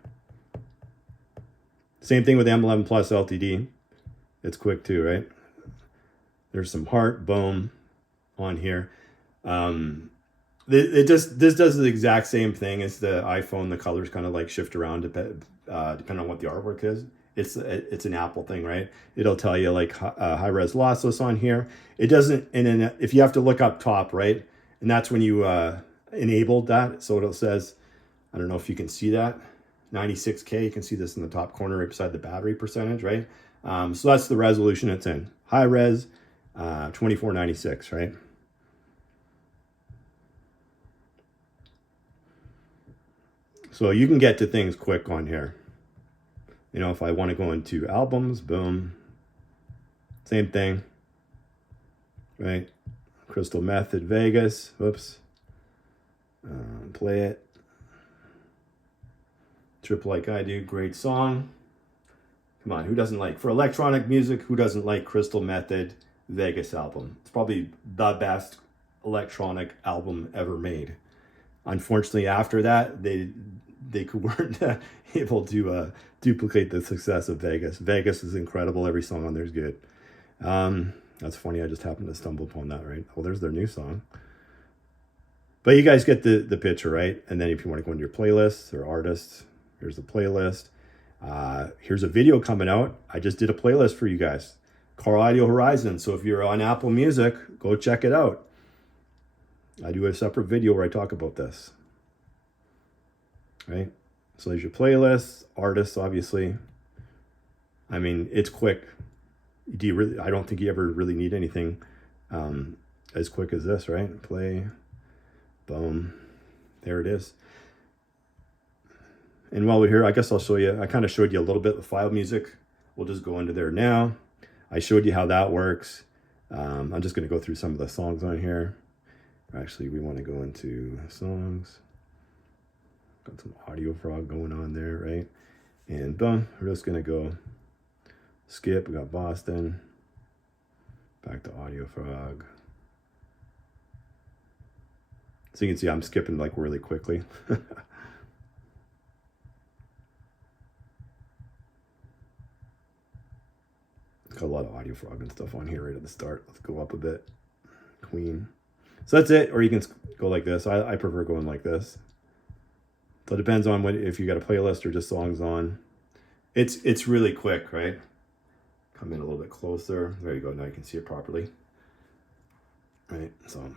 Same thing with M11 Plus LTD. It's quick too, right? There's some heart, boom, on here. This does the exact same thing as the iPhone. The colors kind of like shift around depending on what the artwork is. It's an Apple thing, right? It'll tell you like high res lossless on here. It doesn't, and then if you have to look up top, right? And that's when you enabled that. So it says, I don't know if you can see that, 96K. You can see this in the top corner right beside the battery percentage, right? So that's the resolution it's in. High res, 2496, right? So you can get to things quick on here. You know, if I want to go into albums, boom, same thing, right? Crystal Method, Vegas, whoops, play it. Trip Like I Do, great song. Come on, who doesn't like, for electronic music, who doesn't like Crystal Method, Vegas album? It's probably the best electronic album ever made. Unfortunately, after that, they weren't able to duplicate the success of Vegas. Vegas is incredible. Every song on there is good. That's funny. I just happened to stumble upon that, right? Well, there's their new song. But you guys get the picture, right? And then if you want to go into your playlists or artists, here's the playlist. Here's a video coming out. I just did a playlist for you guys. Car Audio Horizon. So if you're on Apple Music, go check it out. I do a separate video where I talk about this. Right? So there's your playlist, artists, obviously. I mean, it's quick. Do you really? I don't think you ever really need anything as quick as this, right? Play, boom, there it is. And while we're here, I guess I'll show you. I kind of showed you a little bit of FiiO music. We'll just go into there now. I showed you how that works. I'm just going to go through some of the songs on here. Actually, we want to go into songs. Got some audio frog going on there, right? And boom, we're just going to go skip. We got Boston. Back to audio frog. So you can see I'm skipping like really quickly. Got a lot of audio frog and stuff on here right at the start. Let's go up a bit. Queen. So that's it. Or you can go like this. I prefer going like this. So it depends on if you got a playlist or just songs on. It's really quick, right? Come in a little bit closer. There you go. Now you can see it properly. Right. So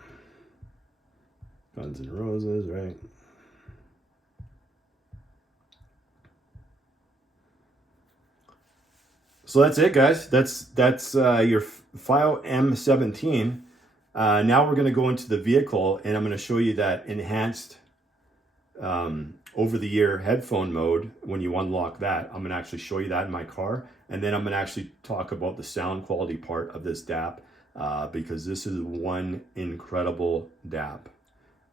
Guns N' Roses, right? So that's it, guys. That's your FiiO M17. Now we're going to go into the vehicle, and I'm going to show you that enhanced over-the-ear headphone mode. When you unlock that, I'm going to actually show you that in my car, and then I'm going to actually talk about the sound quality part of this DAP because this is one incredible DAP.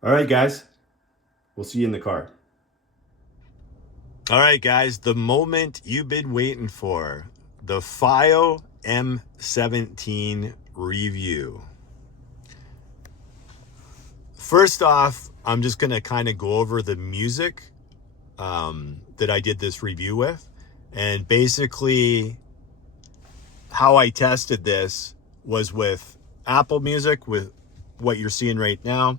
All right, guys. We'll see you in the car. All right, guys. The moment you've been waiting for. The FiiO M17 review. First off, I'm just going to kind of go over the music that I did this review with. And basically how I tested this was with Apple Music, with what you're seeing right now,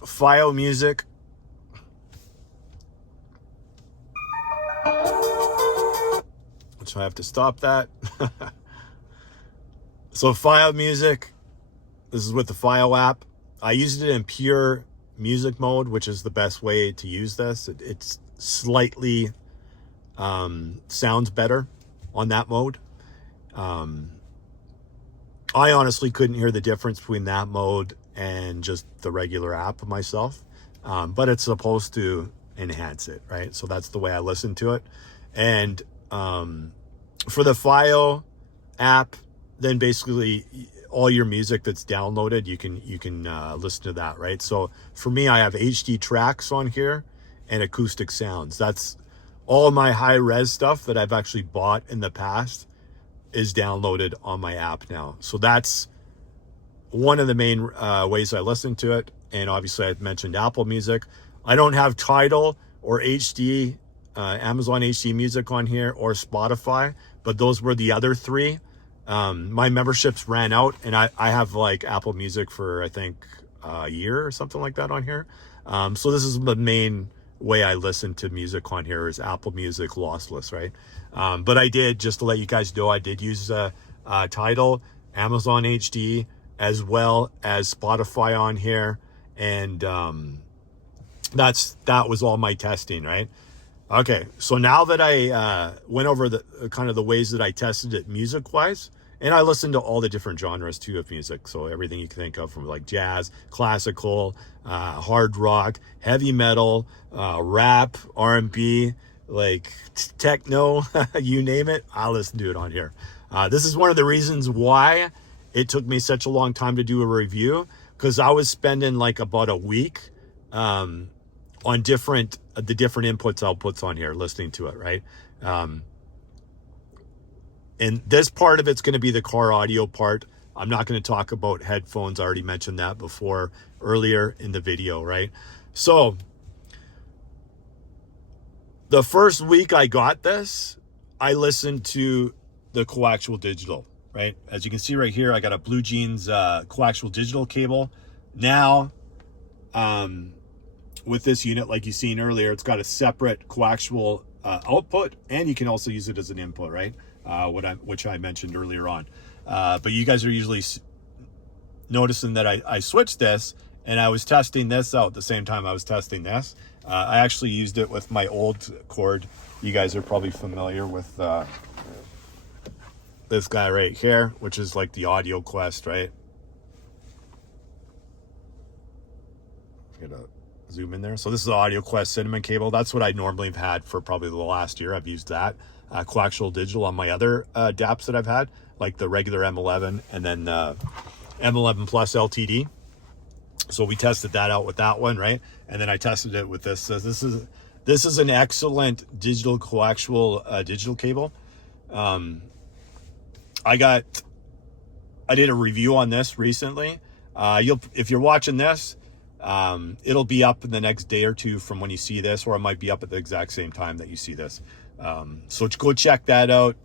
FiiO Music, which I have to stop that. So FiiO Music, this is with the FiiO app. I used it in pure music mode, which is the best way to use this. It's slightly sounds better on that mode. I honestly couldn't hear the difference between that mode and just the regular app myself, but it's supposed to enhance it, right? So that's the way I listen to it. And for the FiiO app, then basically all your music that's downloaded, you can listen to that, right? So for me, I have HD tracks on here and acoustic sounds. That's all my high res stuff that I've actually bought in the past is downloaded on my app now. So that's one of the main ways I listen to it. And obviously I mentioned Apple Music. I don't have Tidal or HD, Amazon HD Music on here, or Spotify, but those were the other three. My memberships ran out, and I have like Apple Music for I think a year or something like that on here. So this is the main way I listen to music on here is Apple Music lossless, right? But I did, just to let you guys know, I did use Tidal, Amazon HD, as well as Spotify on here, and that was all my testing, right? Okay, so now that I went over the kind of the ways that I tested it music-wise, and I listened to all the different genres too of music, so everything you can think of, from like jazz, classical, hard rock, heavy metal, rap, R&B, like techno, you name it, I'll listen to it on here. This is one of the reasons why it took me such a long time to do a review, because I was spending like about a week on the different inputs, outputs on here, listening to it, right? And this part of it's going to be the car audio part. I'm not going to talk about headphones. I already mentioned that before, earlier in the video, right? So the first week I got this, I listened to the coaxial digital, right? As you can see right here, I got a Blue Jeans coaxial digital cable. Now, with this unit, like you seen earlier, it's got a separate coaxial output, and you can also use it as an input, right? Which I mentioned earlier on. But you guys are usually noticing that I switched this, and I was testing this out at the same time I was testing this. I actually used it with my old cord. You guys are probably familiar with this guy right here, which is like the AudioQuest, right? I'm gonna zoom in there. So this is the AudioQuest cinnamon cable. That's what I normally have had for probably the last year. I've used that coaxial digital on my other DAPs that I've had, like the regular M11 and then M11 Plus LTD. So we tested that out with that one, right? And then I tested it with this. So this is an excellent digital coaxial digital cable. I did a review on this recently. If you're watching this, it'll be up in the next day or two from when you see this, or it might be up at the exact same time that you see this. So go check that out.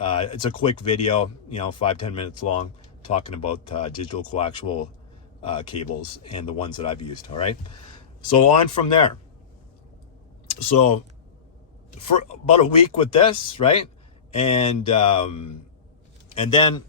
It's a quick video, 5-10 minutes long, talking about digital coaxial cables and the ones that I've used. All right. So on from there. So for about a week with this, right? And then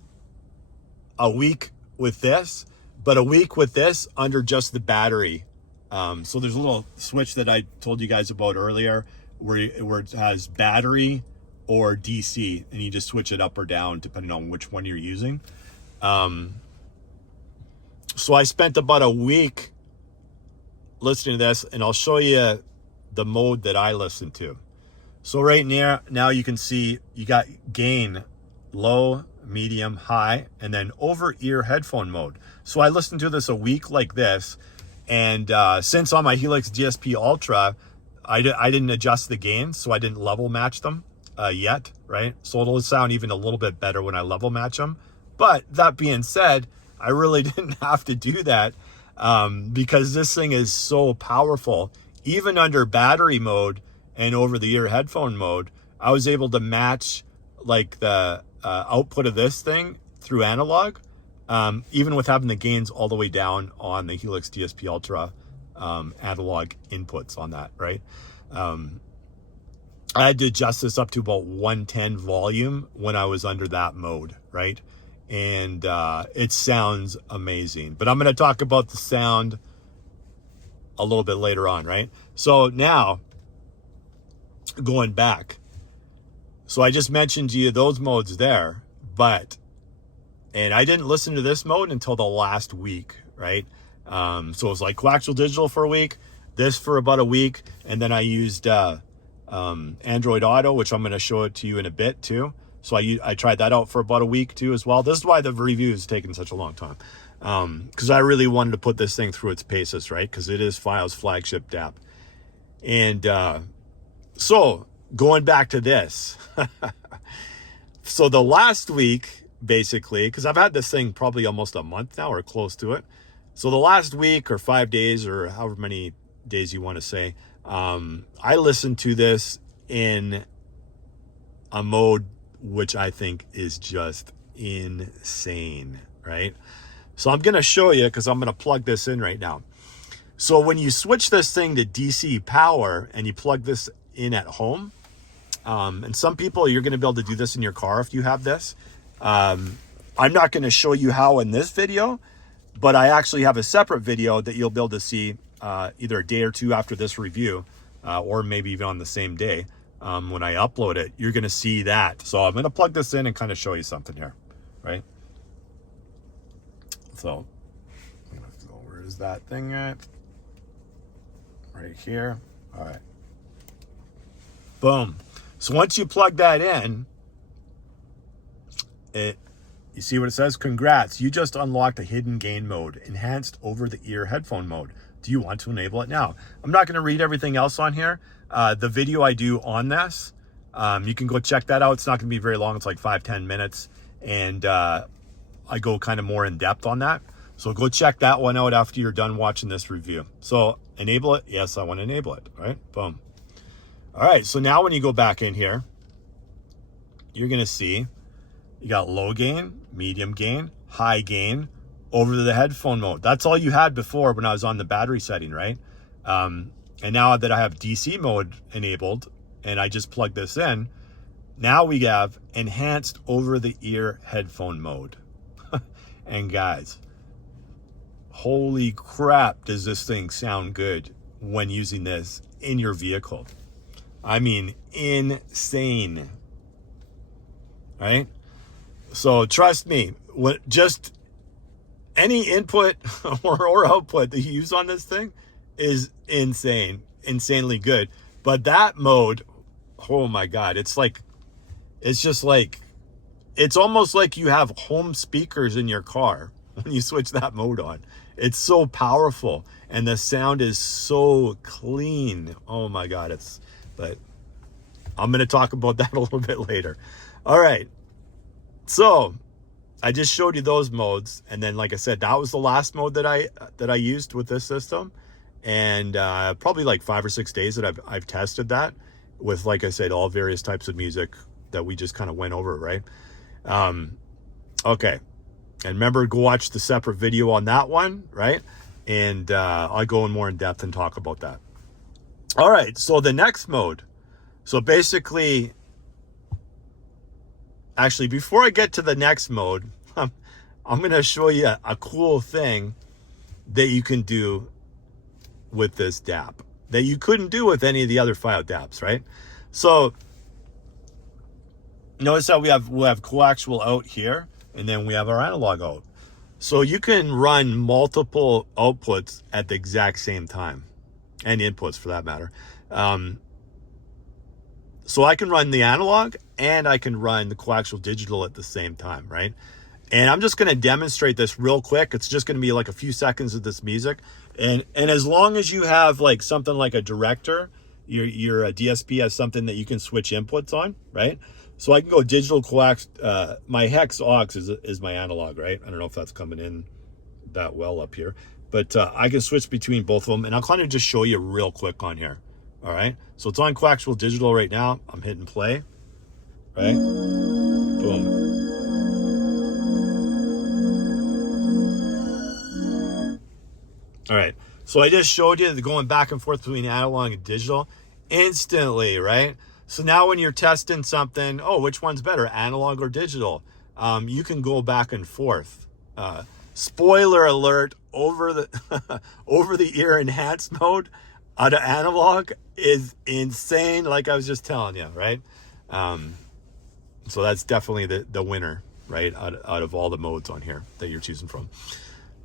a week with this, but a week with this under just the battery. So there's a little switch that I told you guys about earlier where it has battery or DC, and you just switch it up or down depending on which one you're using. So I spent about a week listening to this, and I'll show you the mode that I listen to. So right now you can see you got gain, low, medium, high, and then over ear headphone mode. So I listened to this a week like this, and since on my Helix DSP Ultra, I didn't adjust the gain, so I didn't level match them yet, right? So it'll sound even a little bit better when I level match them. But that being said, I really didn't have to do that because this thing is so powerful. even under battery mode and over-the-ear headphone mode, I was able to match like the output of this thing through analog, even with having the gains all the way down on the Helix DSP Ultra analog inputs on that, right? I had to adjust this up to about 110 volume when I was under that mode, right? And it sounds amazing. But I'm going to talk about the sound a little bit later on, right? So now, going back. So I just mentioned to you those modes there, and I didn't listen to this mode until the last week, right? So it was like coaxial digital for a week, this for about a week, and then I used Android Auto, which I'm going to show it to you in a bit too. So I tried that out for about a week too as well. This is why the review has taken such a long time, because I really wanted to put this thing through its paces, right? Because it is FiiO's flagship DAP. And so going back to this, so the last week, basically, because I've had this thing probably almost a month now or close to it. So the last week or 5 days or however many days you want to say, I listened to this in a mode which I think is just insane, right? So I'm going to show you, because I'm going to plug this in right now. So when you switch this thing to DC power and you plug this in at home, and some people, you're going to be able to do this in your car if you have this. I'm not going to show you how in this video, but I actually have a separate video that you'll be able to see either a day or two after this review, or maybe even on the same day. When I upload it, you're going to see that. So I'm going to plug this in and kind of show you something here, right? So where is that thing at? Right here. All right. Boom. So once you plug that in, you see what it says? Congrats, you just unlocked a hidden gain mode, enhanced over-the-ear headphone mode. Do you want to enable it now? I'm not going to read everything else on here. The video I do on this, you can go check that out. It's not going to be very long. It's like 5-10 minutes. And I go kind of more in depth on that. So go check that one out after you're done watching this review. So enable it. Yes, I want to enable it. All right, boom. All right, so now when you go back in here, you're going to see you got low gain, medium gain, high gain, over the headphone mode. That's all you had before when I was on the battery setting, right? And now that I have DC mode enabled and I just plug this in, now we have enhanced over-the-ear headphone mode. And guys, holy crap, does this thing sound good when using this in your vehicle. I mean, insane, right? So trust me, just any input or output that you use on this thing is insanely good. But that mode, oh my God, it's almost like you have home speakers in your car when you switch that mode on. It's so powerful and the sound is so clean. Oh my God, but I'm going to talk about that a little bit later. All right. So I just showed you those modes. And then, like I said, that was the last mode that I used with this system. And probably like 5 or 6 days that I've tested that with, like I said, all various types of music that we just kind of went over, right? Okay. And remember, go watch the separate video on that one, right? And I'll go in more in depth and talk about that. All right. So the next mode. So basically, actually, before I get to the next mode, I'm going to show you a cool thing that you can do with this DAP that you couldn't do with any of the other FiiO DAPs, right? So notice how we'll have coaxial out here, and then we have our analog out. So you can run multiple outputs at the exact same time, and inputs for that matter. So I can run the analog and I can run the coaxial digital at the same time, right? And I'm just going to demonstrate this real quick. It's just going to be like a few seconds of this music. And as long as you have like something like a director, your DSP has something that you can switch inputs on, right? So I can go digital coax. My hex aux is my analog, right? I don't know if that's coming in that well up here. But I can switch between both of them, and I'll kind of just show you real quick on here. All right, so it's on Coaxial Digital right now. I'm hitting play, right? Boom. All right, so I just showed you the going back and forth between analog and digital instantly, right? So now when you're testing something, oh, which one's better, analog or digital? You can go back and forth. Spoiler alert, over the over the ear enhanced mode out of analog is insane, like I was just telling you, right? So that's definitely the winner, right, out of all the modes on here that you're choosing from.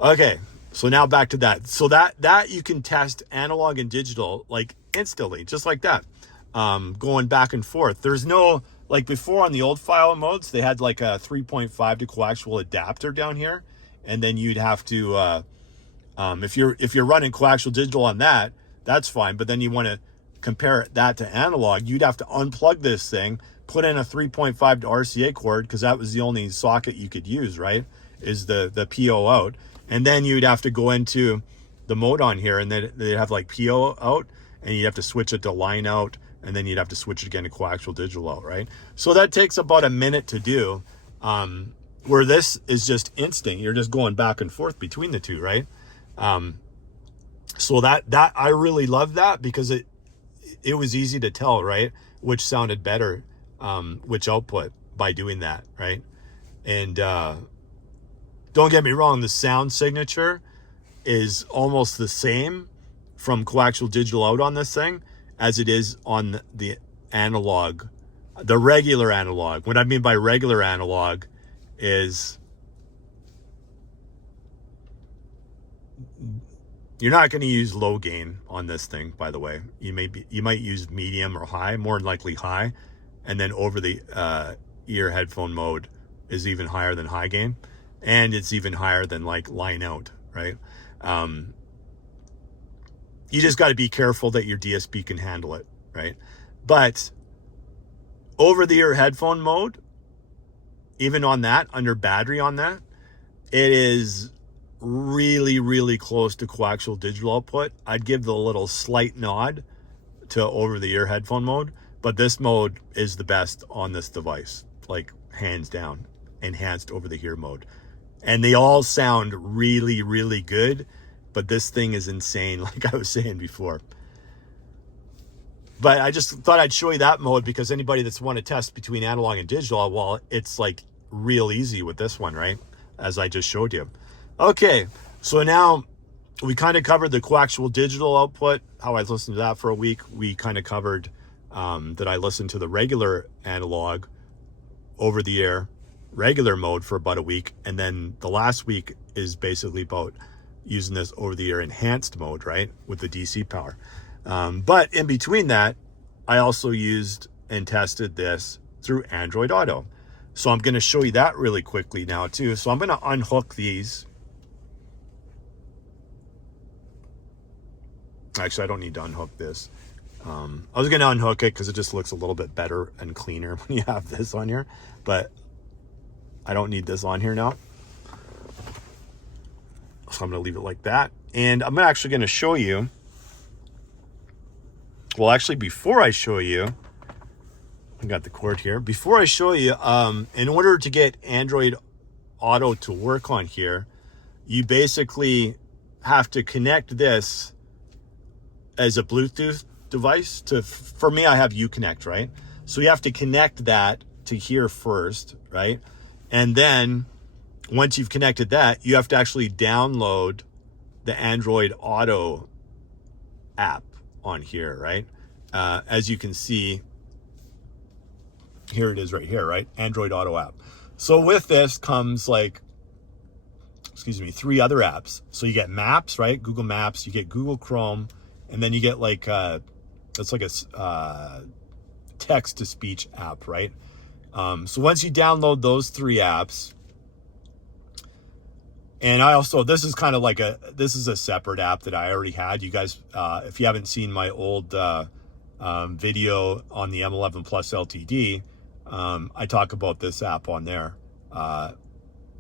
Okay, so now back to that. So that you can test analog and digital like instantly, just like that, going back and forth. There's no, like before on the old FiiO modes, they had like a 3.5 to coaxial adapter down here, and then you'd have to if you're running coaxial digital on that, that's fine. But then you want to compare that to analog, you'd have to unplug this thing, put in a 3.5 to RCA cord, because that was the only socket you could use, right? Is the FiiO out. And then you'd have to go into the mode on here, and then they'd have like FiiO out, and you'd have to switch it to line out, and then you'd have to switch it again to coaxial digital out, right? So that takes about a minute to do, where this is just instant. You're just going back and forth between the two, right? So that I really love that, because it was easy to tell, right, which sounded better, which output, by doing that, right? And don't get me wrong, the sound signature is almost the same from coaxial digital out on this thing as it is on the analog, the regular analog. What I mean by regular analog is you're not going to use low gain on this thing, by the way. You might use medium or high, more than likely high, and then over the ear headphone mode is even higher than high gain, and it's even higher than like line out, right? You just got to be careful that your DSP can handle it, right? But over the ear headphone mode, even on that, under battery on that, it is really, really close to coaxial digital output. I'd give the little slight nod to over the ear headphone mode, but this mode is the best on this device, like hands down, enhanced over the ear mode. And they all sound really, really good, but this thing is insane, like I was saying before. But I just thought I'd show you that mode, because anybody that's want to test between analog and digital, well, it's like real easy with this one, right? As I just showed you. Okay, so now we kind of covered the coaxial digital output, how I listened to that for a week. We kind of covered that I listened to the regular analog over the air regular mode for about a week, and then the last week is basically about using this over the air enhanced mode, right, with the DC power. But in between that, I also used and tested this through Android Auto. So I'm going to show you that really quickly now too. So I'm going to unhook these. Actually, I don't need to unhook this. I was going to unhook it because it just looks a little bit better and cleaner when you have this on here, but I don't need this on here now. So I'm going to leave it like that. And I'm actually going to show you, well, actually, before I show you, I got the cord here. Before I show you, in order to get Android Auto to work on here, you basically have to connect this as a Bluetooth device to, for me, I have Uconnect, right? So you have to connect that to here first, right? And then once you've connected that, you have to actually download the Android Auto app on here, right? As you can see, here it is right here, right? Android Auto app. So with this comes like, excuse me, 3 other apps. So you get Maps, right? Google Maps, you get Google Chrome, and then you get like, it's like a text-to-speech app, right? So once you download those 3 apps, and I also, this is kind of like this is a separate app that I already had. You guys, if you haven't seen my old video on the M11 Plus LTD, I talk about this app on there,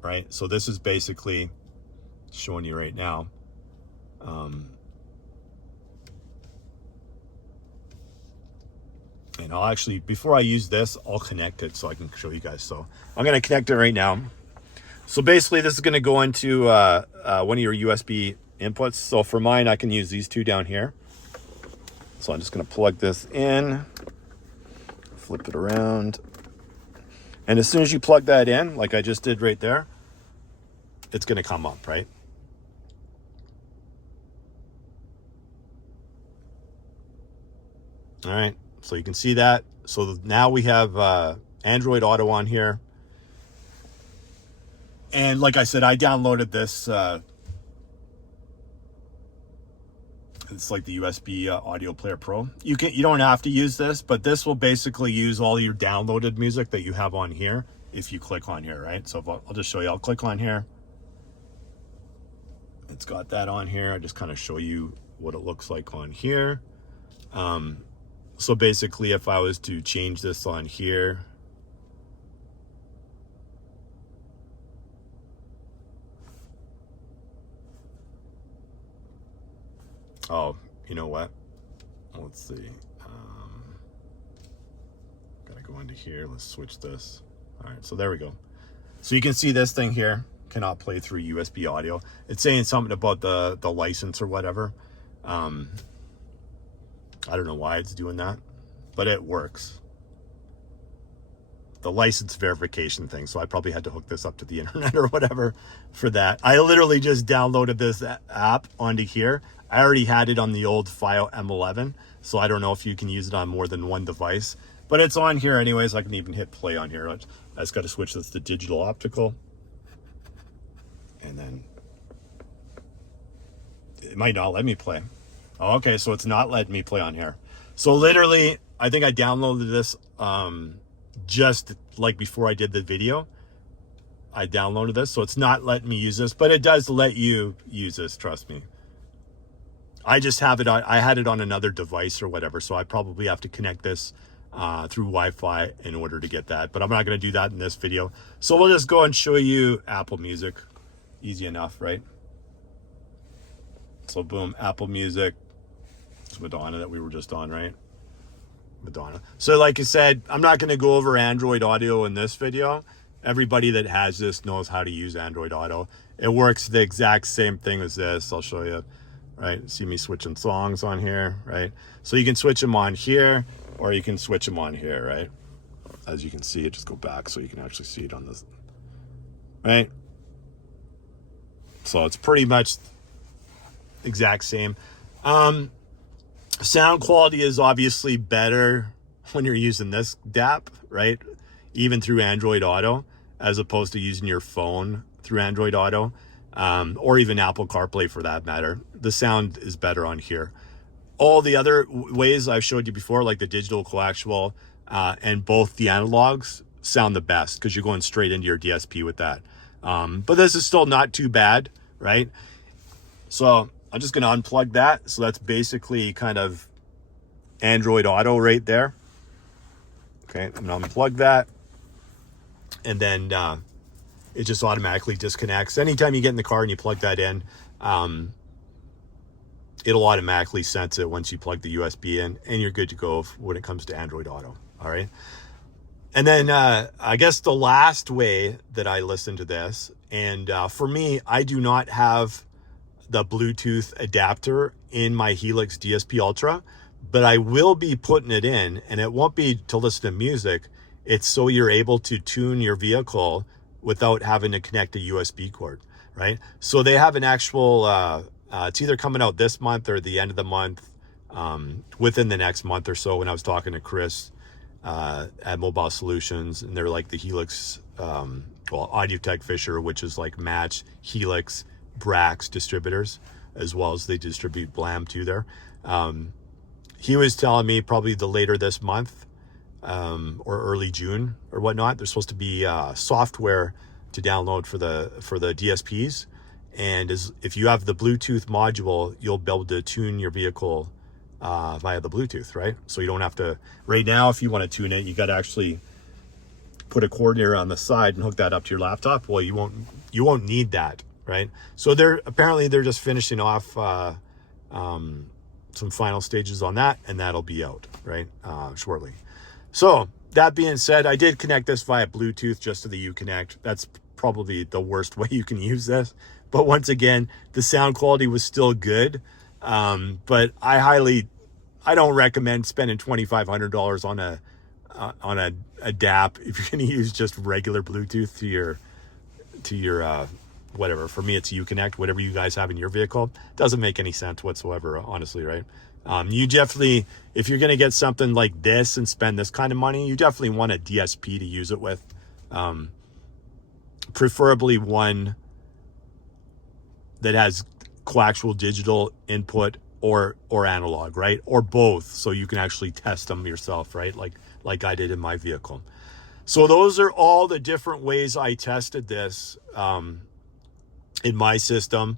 right? So this is basically showing you right now. And I'll actually, before I use this, I'll connect it so I can show you guys. So I'm going to connect it right now. So basically this is going to go into one of your USB inputs. So for mine, I can use these two down here. So I'm just going to plug this in, flip it around. And as soon as you plug that in, like I just did right there, it's going to come up, right? All right. So you can see that. So now we have Android Auto on here. And like I said, I downloaded this. It's like the USB Audio Player Pro. You don't have to use this, but this will basically use all your downloaded music that you have on here if you click on here, right? So if I'll just show you. I'll click on here. It's got that on here. I just kind of show you what it looks like on here. So basically, if I was to change this on here, oh, you know what? Let's see. Gotta go into here. Let's switch this. All right, so there we go. So you can see this thing here cannot play through USB audio. It's saying something about the license or whatever. I don't know why it's doing that, but it works. The license verification thing. So I probably had to hook this up to the internet or whatever for that. I literally just downloaded this app onto here. I already had it on the old FiiO M17. So I don't know if you can use it on more than one device, but it's on here anyways. I can even hit play on here. I just got to switch this to digital optical. And then it might not let me play. Oh, okay, so it's not letting me play on here. So literally, I think I downloaded this just like before I did the video. I downloaded this, so it's not letting me use this, but it does let you use this, trust me. I just have it on, I had it on another device or whatever, so I probably have to connect this through Wi-Fi in order to get that, but I'm not going to do that in this video. So we'll just go and show you Apple Music. Easy enough, right? So boom, Apple Music. It's Madonna that we were just on, right? Madonna. So like I said, I'm not going to go over Android Auto in this video. Everybody that has this knows how to use Android Auto. It works the exact same thing as this. I'll show you, right? See me switching songs on here, right? So you can switch them on here, or you can switch them on here, right? As you can see it, just go back so you can actually see it on this, right? So it's pretty much exact same. Sound quality is obviously better when you're using this DAP, right? Even through Android Auto, as opposed to using your phone through Android Auto, or even Apple CarPlay for that matter. The sound is better on here. All the other ways I've showed you before, like the digital coaxial and both the analogs, sound the best because you're going straight into your DSP with that. But this is still not too bad, right? So I'm just going to unplug that. So that's basically kind of Android Auto right there. Okay, I'm going to unplug that. And then it just automatically disconnects. Anytime you get in the car and you plug that in, it'll automatically sense it once you plug the USB in, and you're good to go when it comes to Android Auto. All right. And then I guess the last way that I listen to this, and for me, I do not have the Bluetooth adapter in my Helix DSP Ultra, but I will be putting it in, and it won't be to listen to music. It's so you're able to tune your vehicle without having to connect a USB cord, right? So they have an actual, it's either coming out this month or the end of the month, within the next month or so. When I was talking to Chris at Mobile Solutions, and they're like the Helix, AudioTech Fisher, which is like Match, Helix, Brax distributors, as well as they distribute Blam too there. He was telling me probably the later this month or early June or whatnot, there's supposed to be software to download for the DSPs, and if you have the Bluetooth module, you'll be able to tune your vehicle via the Bluetooth, right? So you don't have to, right now if you want to tune it, you got to actually put a cord here on the side and hook that up to your laptop. Well, you won't need that, right? So they're just finishing off some final stages on that, and that'll be out, right, shortly. So that being said, I did connect this via Bluetooth just to the Uconnect. That's probably the worst way you can use this. But once again, the sound quality was still good. But I don't recommend spending $2,500 on a DAP if you're going to use just regular Bluetooth to your whatever. For me, it's Uconnect, whatever you guys have in your vehicle. Doesn't make any sense whatsoever, honestly, right? You definitely, if you're going to get something like this and spend this kind of money, you definitely want a DSP to use it with. Preferably one that has coaxial digital input or analog, right? Or both, so you can actually test them yourself, right? Like I did in my vehicle. So those are all the different ways I tested this in my system.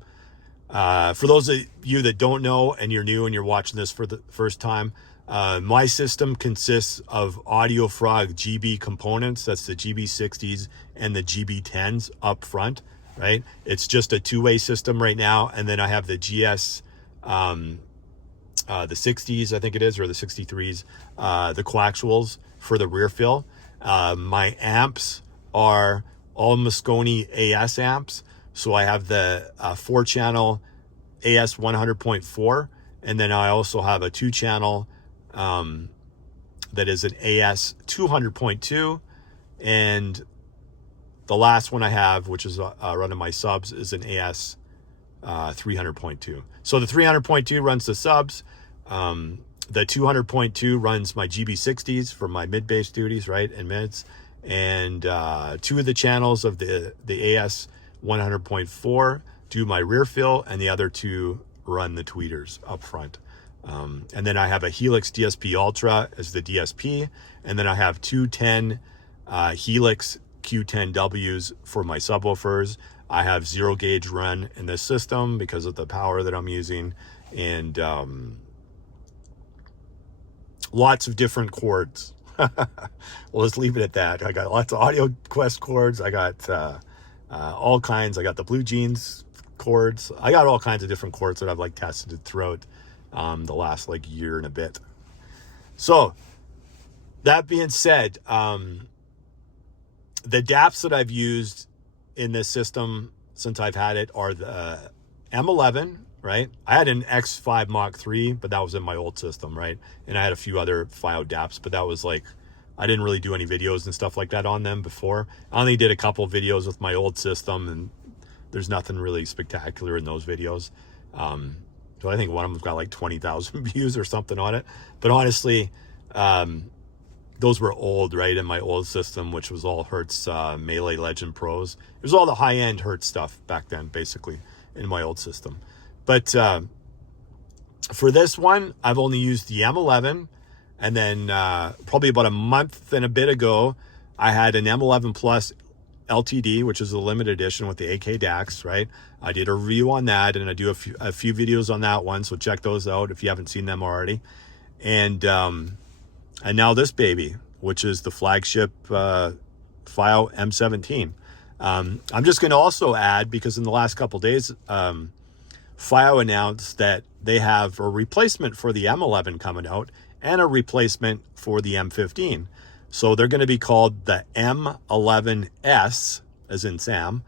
For those of you that don't know and you're new and you're watching this for the first time, my system consists of AudioFrog GB components. That's the GB60s and the GB10s up front, right? It's just a two-way system right now. And then I have the GS, the 60s, I think it is, or the 63s, the coaxials for the rear fill. My amps are all Moscone AS amps. So I have the 4-channel AS 100.4, and then I also have a 2-channel that is an AS 200.2, and the last one I have, which is running my subs, is an AS 300.2. So the 300.2 runs the subs. The 200.2 runs my GB60s for my mid-bass duties, right, and mids. And two of the channels of the AS 100.4 do my rear fill, and the other two run the tweeters up front. And then I have a Helix DSP Ultra as the DSP, and then I have two 10 Helix Q10Ws for my subwoofers. I have 0 gauge run in this system because of the power that I'm using, and lots of different cords. We'll just leave it at that. I got lots of AudioQuest cords. I got all kinds. I got the Blue Jeans cords. I got all kinds of different cords that I've tested throughout the last year and a bit. So that being said, the DAPs that I've used in this system since I've had it are the M11, right? I had an X5 Mach 3, but that was in my old system, right? And I had a few other FiiO DAPs, but that was I didn't really do any videos and stuff like that on them before. I only did a couple of videos with my old system, and there's nothing really spectacular in those videos. So I think one of them's got 20,000 views or something on it. But honestly, those were old, right, in my old system, which was all Hertz Melee Legend Pros. It was all the high-end Hertz stuff back then, basically, in my old system. But for this one, I've only used the M11, and then probably about a month and a bit ago, I had an M11 Plus LTD, which is a limited edition with the AK DACs, right? I did a review on that, and I do a few videos on that one, so check those out if you haven't seen them already. And now this baby, which is the Flagship FiiO M17. I'm just going to also add, because in the last couple of days, FiiO announced that they have a replacement for the M11 coming out and a replacement for the M15. So they're going to be called the M11S, as in Sam,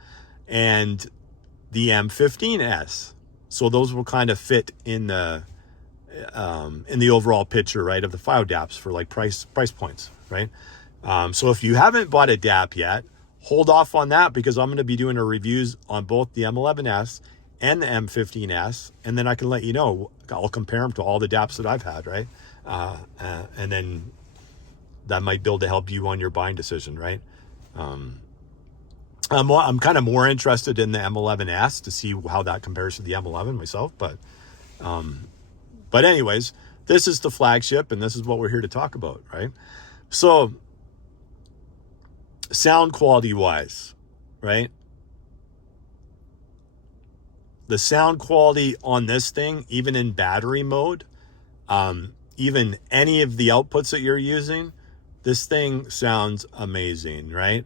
and the M15S. So those will kind of fit in the overall picture, right, of the FiiO DAPs for price points, right? So if you haven't bought a DAP yet, hold off on that, because I'm going to be doing a reviews on both the M11S and the M15S, and then I can let you know. I'll compare them to all the DAPs that I've had, right? And then that might be able to help you on your buying decision, right? I'm kind of more interested in the M11S to see how that compares to the M11 myself, but anyways, this is the Flagship, and this is what we're here to talk about, right? So, sound quality wise, right? The sound quality on this thing, even in battery mode, even any of the outputs that you're using, this thing sounds amazing, right?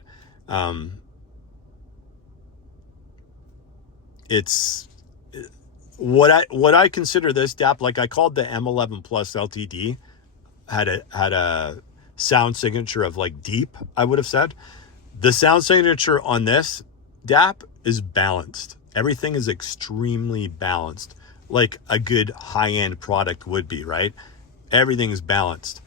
it's what I consider this DAP, like I called the M11 Plus LTD, had a sound signature of like deep, I would have said. The sound signature on this DAP is balanced. Everything is extremely balanced, like a good high-end product would be, right? Everything is balanced.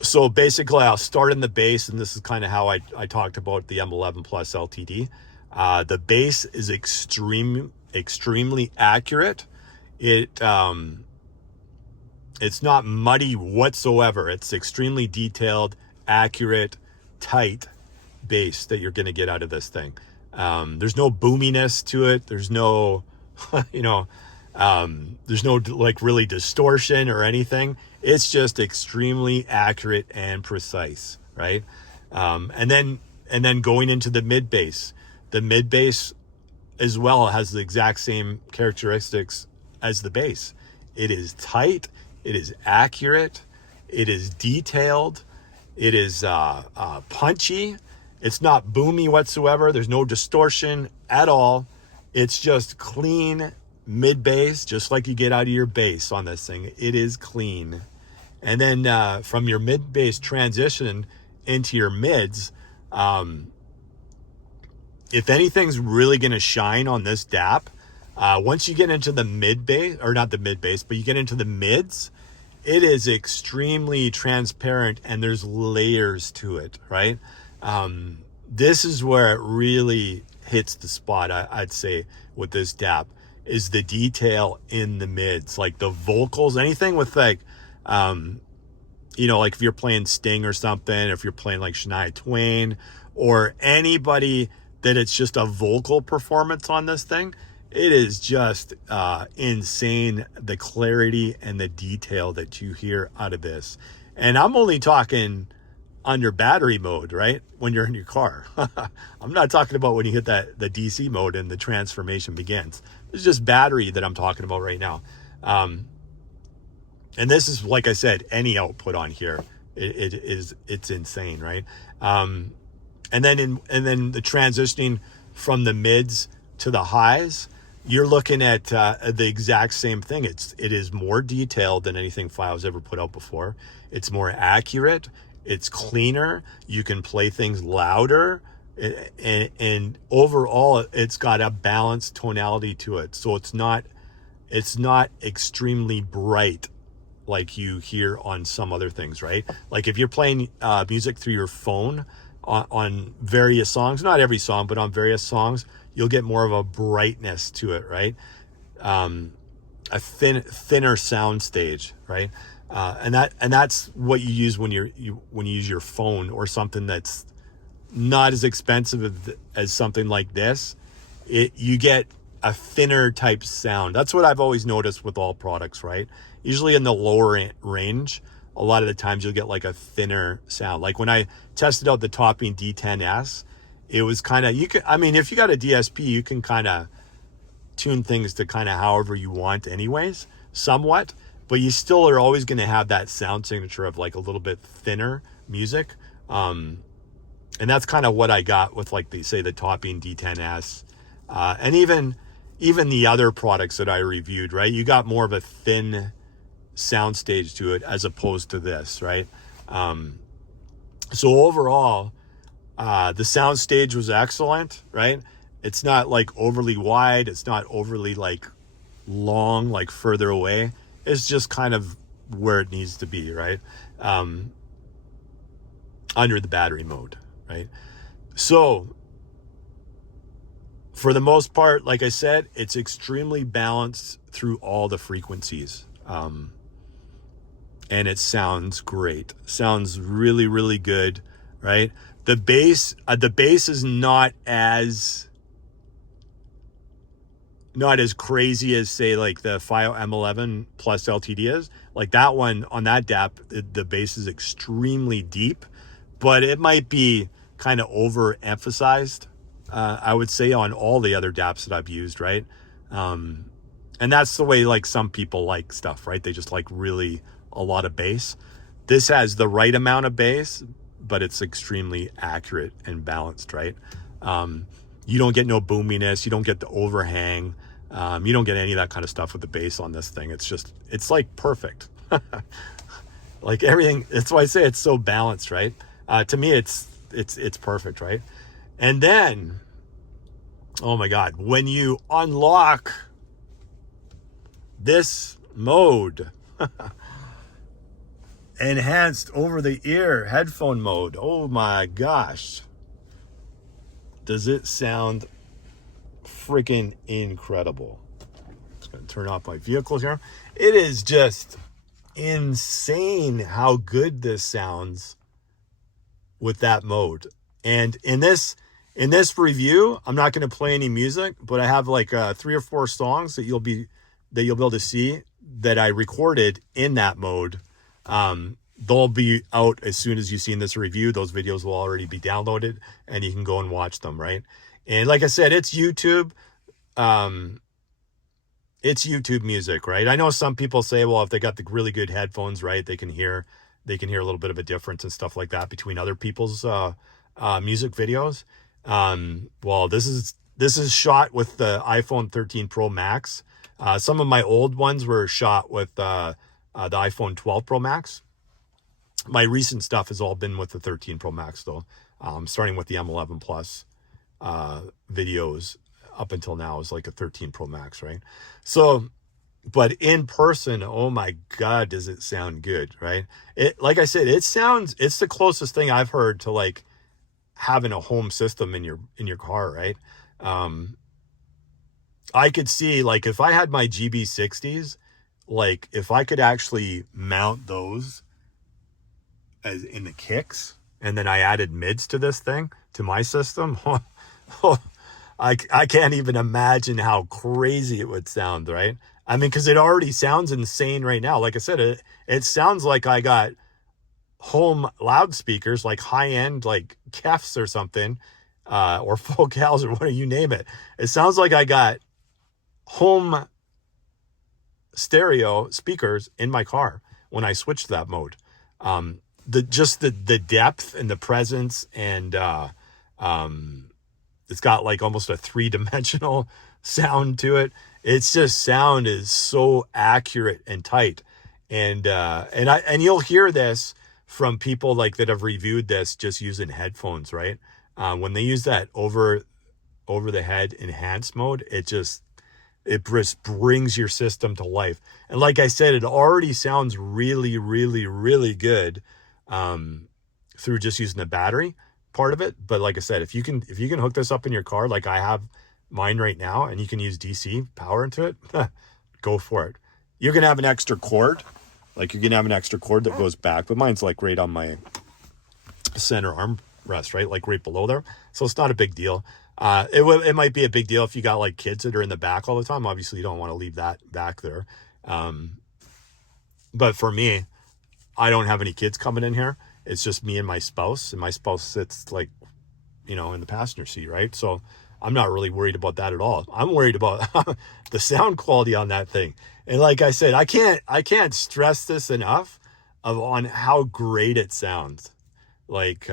So basically, I'll start in the bass, and this is kind of how I talked about the M11 Plus LTD. The bass is extremely accurate. It's not muddy whatsoever. It's extremely detailed, accurate, tight bass that you're going to get out of this thing. There's no boominess to it. There's no, there's no like really distortion or anything. It's just extremely accurate and precise, right? And then going into the mid bass. The mid bass as well has the exact same characteristics as the bass. It is tight, it is accurate, it is detailed, it is punchy. It's not boomy whatsoever. There's no distortion at all. It's just clean mid bass, just like you get out of your bass on this thing. It is clean. And then from your mid bass transition into your mids, if anything's really going to shine on this DAP, once you get into the mid bass, or not the mid bass, but you get into the mids, it is extremely transparent and there's layers to it, right? This is where it really hits the spot, I'd say, with this DAP, is the detail in the mids, like the vocals, anything with like, like if you're playing Sting or something, if you're playing like Shania Twain or anybody that it's just a vocal performance on this thing, it is just insane, the clarity and the detail that you hear out of this. And I'm only talking under battery mode, right? When you're in your car. I'm not talking about when you hit the DC mode and the transformation begins. It's just battery that I'm talking about right now. And this is, like I said, any output on here, it's insane, right? And then the transitioning from the mids to the highs, you're looking at the exact same thing. It is more detailed than anything FiiO's ever put out before. It's more accurate. It's cleaner. You can play things louder, and overall, it's got a balanced tonality to it. So it's not extremely bright like you hear on some other things, right? Like if you're playing music through your phone on various songs, not every song, but on various songs, you'll get more of a brightness to it, right? A thinner sound stage, right? And that's what you use when you use your phone or something that's not as expensive as something like this. You get a thinner type sound. That's what I've always noticed with all products, right? Usually in the lower range, a lot of the times you'll get like a thinner sound. Like when I tested out the Topping D10S, it was kind of, if you got a DSP, you can kind of tune things to kind of however you want anyways, somewhat, but you still are always going to have that sound signature of like a little bit thinner music. And that's kind of what I got with like the Topping D10S, and even the other products that I reviewed, right? You got more of a thin soundstage to it as opposed to this, right? So overall, the soundstage was excellent, right? It's not like overly wide. It's not overly like long, like further away. It's just kind of where it needs to be, right? Under the battery mode, right? So for the most part, like I said, it's extremely balanced through all the frequencies. And it sounds great. Sounds really, really good, right? The bass is not as crazy as say like the FiiO M11 Plus LTD is. Like that one on that DAP, the bass is extremely deep, but it might be kind of overemphasized, I would say, on all the other DAPs that I've used, right? And that's the way like some people like stuff, right? They just like really a lot of bass. This has the right amount of bass, but it's extremely accurate and balanced, right? You don't get no boominess. You don't get the overhang. You don't get any of that kind of stuff with the bass on this thing. It's like perfect. Like everything. That's why I say it's so balanced, right? To me, it's perfect, right? And then, oh my God, when you unlock this mode, enhanced over the ear headphone mode, oh my gosh, does it sound freaking incredible. Just gonna turn off my vehicle here. It is just insane how good this sounds with that mode. And in this review, I'm not going to play any music, but I have like 3 or 4 songs that you'll be able to see that I recorded in that mode. They'll be out as soon as you've seen this review. Those videos will already be downloaded and you can go and watch them, right? And like I said, it's YouTube. It's YouTube music, right? I know some people say, well, if they got the really good headphones, right, they can hear a little bit of a difference and stuff like that between other people's music videos. Well, this is shot with the iPhone 13 Pro Max. Some of my old ones were shot with the iPhone 12 Pro Max. My recent stuff has all been with the 13 Pro Max, though. Starting with the M11 Plus videos up until now is like a 13 Pro Max, right? So, but in person, oh my God, does it sound good, right? It, like I said, it's the closest thing I've heard to like having a home system in your car, right? I could see, like, if I had my GB60s, like if I could actually mount those as in the kicks, and then I added mids to this thing, to my system, I can't even imagine how crazy it would sound, right? I mean, because it already sounds insane right now. Like I said, it sounds like I got home loudspeakers, like high-end, like Kefs or something, or Focals or whatever, you name it. It sounds like I got home stereo speakers in my car when I switched to that mode. The depth and the presence, and it's got like almost a 3-dimensional sound to it. It's just, sound is so accurate and tight. And you'll hear this from people like that have reviewed this just using headphones, right? When they use that over the head enhanced mode, it just brings your system to life. And like I said, it already sounds really, really, really good through just using the battery part of it. But like I said, if you can hook this up in your car, like I have mine right now, and you can use DC power into it, go for it. You're gonna have an extra cord, that goes back, but mine's like right on my center armrest, right, like right below there, so it's not a big deal. It might be a big deal if you got like kids that are in the back all the time. Obviously you don't want to leave that back there, but for me, I don't have any kids coming in here. It's just me and my spouse, sits like, in the passenger seat, right? So I'm not really worried about that at all. I'm worried about the sound quality on that thing. And like I said, I can't stress this enough on how great it sounds. Like,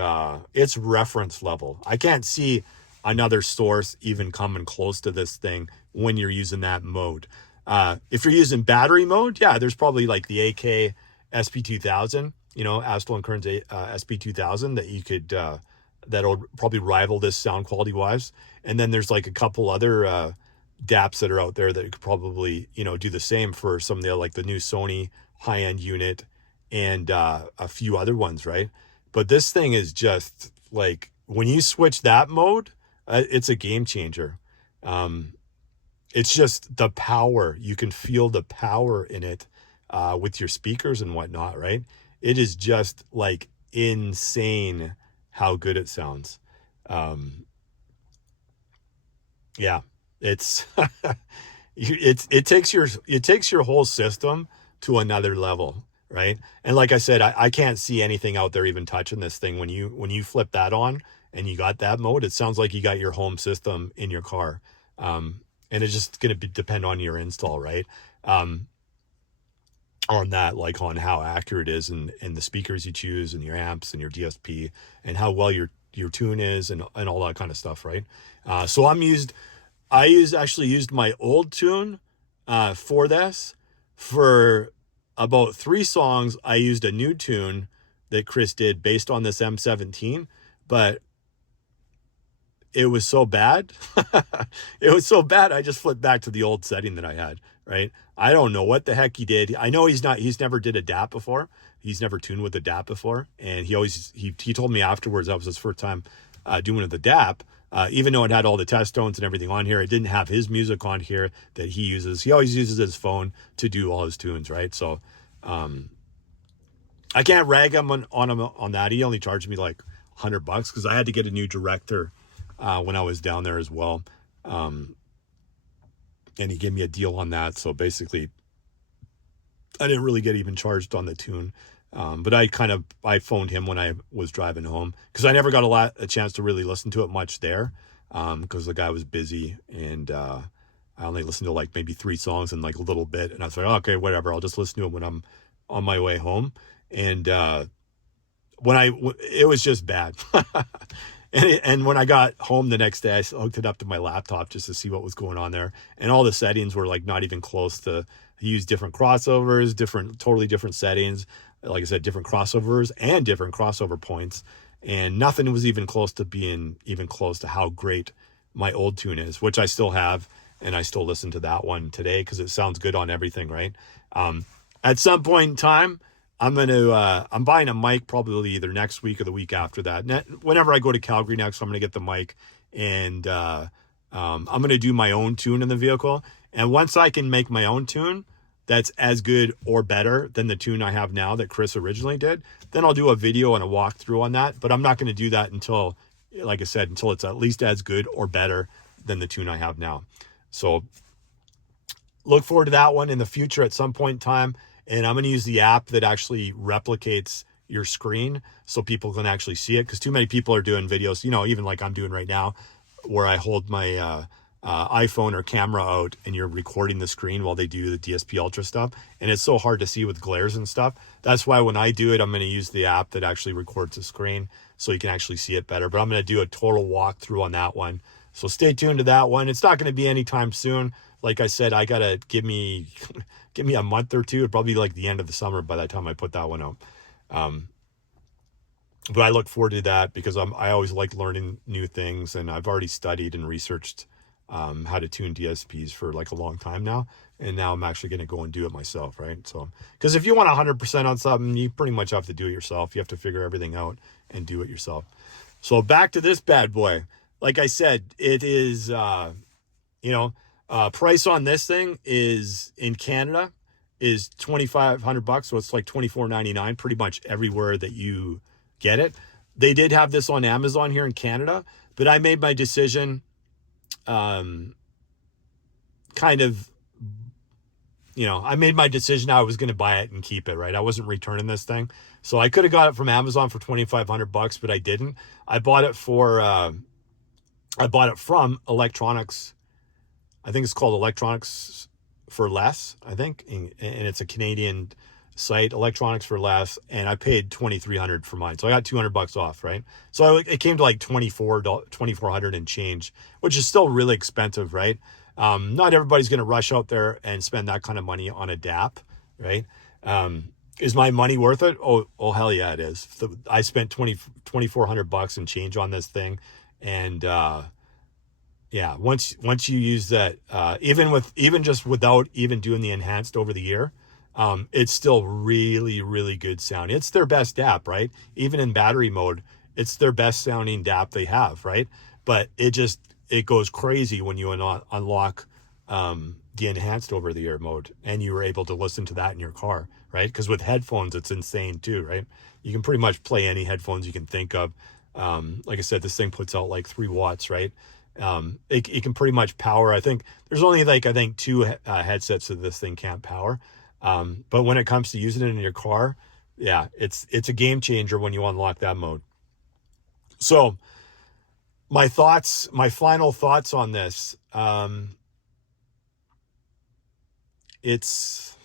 it's reference level. I can't see another source even coming close to this thing when you're using that mode. If you're using battery mode, yeah, there's probably like the AK SP2000, Astral and Kern's SP2000 that you could, that'll probably rival this sound quality wise. And then there's like a couple other DAPs that are out there that could probably, do the same for some of the, like the new Sony high-end unit and a few other ones, right? But this thing is just like, when you switch that mode, it's a game changer. It's just the power. You can feel the power in it with your speakers and whatnot, right? It is just like insane how good it sounds. Yeah, it's it takes your whole system to another level, right? And like I said, I can't see anything out there even touching this thing. When you flip that on and you got that mode, it sounds like you got your home system in your car. And it's just going to depend on your install, right? On that, like on how accurate it is, and the speakers you choose, and your amps and your DSP, and how well your your tune is and all that kind of stuff, right? So actually used my old tune for this. For about 3 songs, I used a new tune that Chris did based on this M17, but it was so bad. It was so bad, I just flipped back to the old setting that I had, right? I don't know what the heck he did. I know he's never did a DAP before. He's never tuned with a DAP before. And he told me afterwards that was his first time doing it with a DAP. Even though it had all the test tones and everything on here, it didn't have his music on here that he uses. He always uses his phone to do all his tunes, right? So I can't rag him on that. He only charged me like $100 because I had to get a new director when I was down there as well. And he gave me a deal on that. So basically, I didn't really get even charged on the tune. But I phoned him when I was driving home because I never got a chance to really listen to it much there because the guy was busy, and I only listened to like maybe 3 songs and like a little bit. And I was like, okay, whatever. I'll just listen to it when I'm on my way home. And it was just bad. And when I got home the next day, I hooked it up to my laptop just to see what was going on there. And all the settings were like not even close to, he used different crossovers, totally different settings. Like I said, different crossovers and different crossover points. And nothing was even close to being even close to how great my old tune is, which I still have. And I still listen to that one today because it sounds good on everything, right? At some point in time, I'm buying a mic probably either next week or the week after that. Whenever I go to Calgary next, I'm going to get the mic, and I'm going to do my own tune in the vehicle. And once I can make my own tune that's as good or better than the tune I have now that Chris originally did, then I'll do a video and a walkthrough on that. But I'm not going to do that until, like I said, until it's at least as good or better than the tune I have now. So look forward to that one in the future at some point in time. And I'm going to use the app that actually replicates your screen so people can actually see it. Because too many people are doing videos, even like I'm doing right now, where I hold my iPhone or camera out and you're recording the screen while they do the DSP Ultra stuff. And it's so hard to see with glares and stuff. That's why when I do it, I'm going to use the app that actually records the screen so you can actually see it better. But I'm going to do a total walkthrough on that one. So stay tuned to that one. It's not going to be anytime soon. Like I said, I got to give me a month or two. It'd probably be like the end of the summer by the time I put that one out. But I look forward to that because I always like learning new things, and I've already studied and researched how to tune DSPs for like a long time now. And now I'm actually going to go and do it myself, right? So, because if you want 100% on something, you pretty much have to do it yourself. You have to figure everything out and do it yourself. So back to this bad boy. Like I said, it is, price on this thing is in Canada is $2,500. So it's like $24.99 pretty much everywhere that you get it. They did have this on Amazon here in Canada, but I made my decision I made my decision I was going to buy it and keep it, right? I wasn't returning this thing. So I could have got it from Amazon for $2,500, but I didn't. I bought it from Electronics. I think it's called Electronics for Less, I think. And it's a Canadian site, Electronics for Less. And I paid $2,300 for mine. So I got $200 off, right? So it came to like $2,400 and change, which is still really expensive, right? Not everybody's going to rush out there and spend that kind of money on a DAP, right? Is my money worth it? Oh, hell yeah, it is. I spent $2,400 and change on this thing. And, yeah, once you use that, even just without even doing the enhanced over the ear, it's still really, really good sound. It's their best DAP, right? Even in battery mode, it's their best sounding DAP they have, right? But it goes crazy when you unlock the enhanced over the ear mode and you were able to listen to that in your car, right? Because with headphones, it's insane too, right? You can pretty much play any headphones you can think of. Like I said, this thing puts out like 3 watts, right? It can pretty much power. I think there's only like, 2 headsets that this thing can't power. But when it comes to using it in your car, yeah, it's a game changer when you unlock that mode. So my final thoughts on this, it's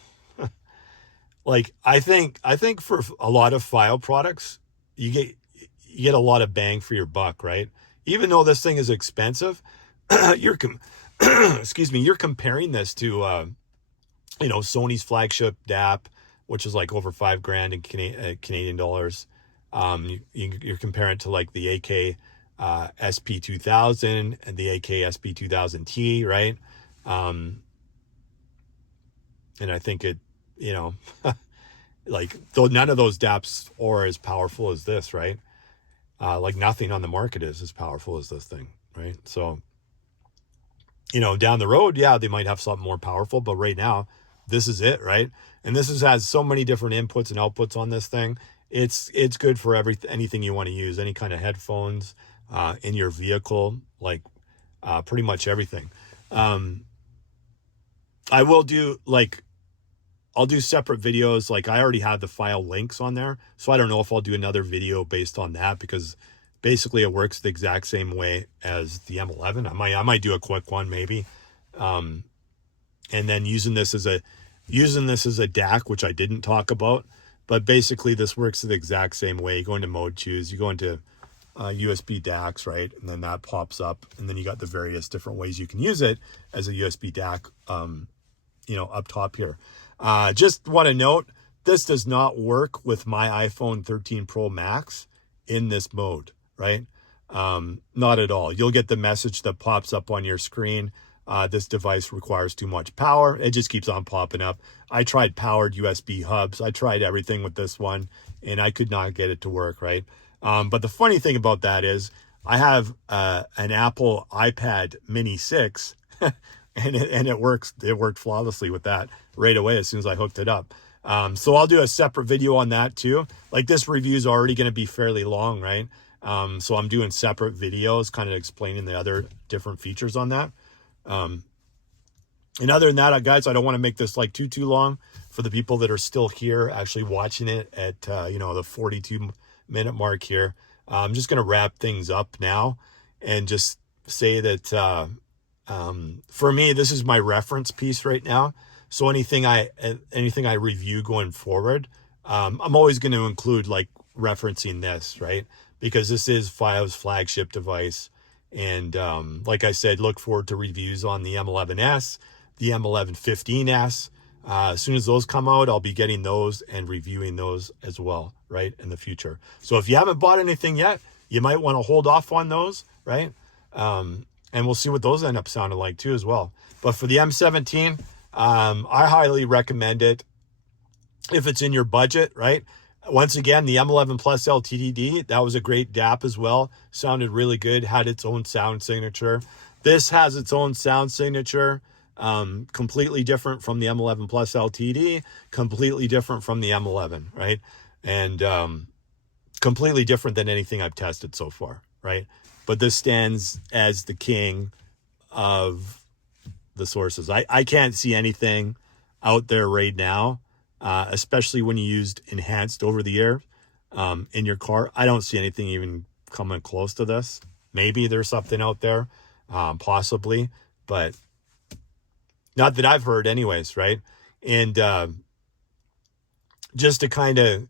like, I think for a lot of FiiO products, you you get a lot of bang for your buck, right? Even though this thing is expensive, you're excuse me, you're comparing this to you know, Sony's flagship DAP, which is like over $5,000 in Canadian dollars. You're comparing it to like the AK SP2000 and the AK SP2000T, right? And I think it, you know, like though none of those DAPs are as powerful as this, right? Like nothing on the market is as powerful as this thing, right? So, you know, down the road, yeah, they might have something more powerful, but right now, this is it, right? And this has so many different inputs and outputs on this thing. It's good for anything you want to use, any kind of headphones in your vehicle, like pretty much everything. I will do I'll do separate videos. Like I already have the file links on there, so I don't know if I'll do another video based on that, because basically it works the exact same way as the M11. I might do a quick one maybe, and then using this as a DAC, which I didn't talk about, but basically this works the exact same way. You go into mode choose, you go into USB DACs, right, and then that pops up, and then you got the various different ways you can use it as a USB DAC, you know, up top here. Just want to note, this does not work with my iPhone 13 Pro Max in this mode, right? Not at all. You'll get the message that pops up on your screen. This device requires too much power. It just keeps on popping up. I tried powered USB hubs. I tried everything with this one, and I could not get it to work, right? But the funny thing about that is I have an Apple iPad Mini 6, and it works. It worked flawlessly with that right away as soon as I hooked it up. So I'll do a separate video on that too. Like this review is already going to be fairly long, right? So I'm doing separate videos kind of explaining the other different features on that. And other than that, guys, I don't want to make this like too long for the people that are still here actually watching it at, you know, the 42-minute mark here. I'm just going to wrap things up now and just say that, for me, this is my reference piece right now. So anything I review going forward, I'm always going to include like referencing this, right? Because this is FiiO's flagship device. And like I said, look forward to reviews on the M11S, the M1115S. As soon as those come out, I'll be getting those and reviewing those as well, right, in the future. So if you haven't bought anything yet, you might want to hold off on those, right? And we'll see what those end up sounding like too as well. But for the M17, I highly recommend it if it's in your budget, right? Once again, the M11 Plus LTD, that was a great DAP as well. Sounded really good, had its own sound signature. This has its own sound signature, completely different from the M11 Plus LTD, completely different from the M11, right? And completely different than anything I've tested so far, right? But this stands as the king of the sources. I can't see anything out there right now, especially when you used enhanced over the air in your car. I don't see anything even coming close to this. Maybe there's something out there, possibly, but not that I've heard anyways, right? And just to kind of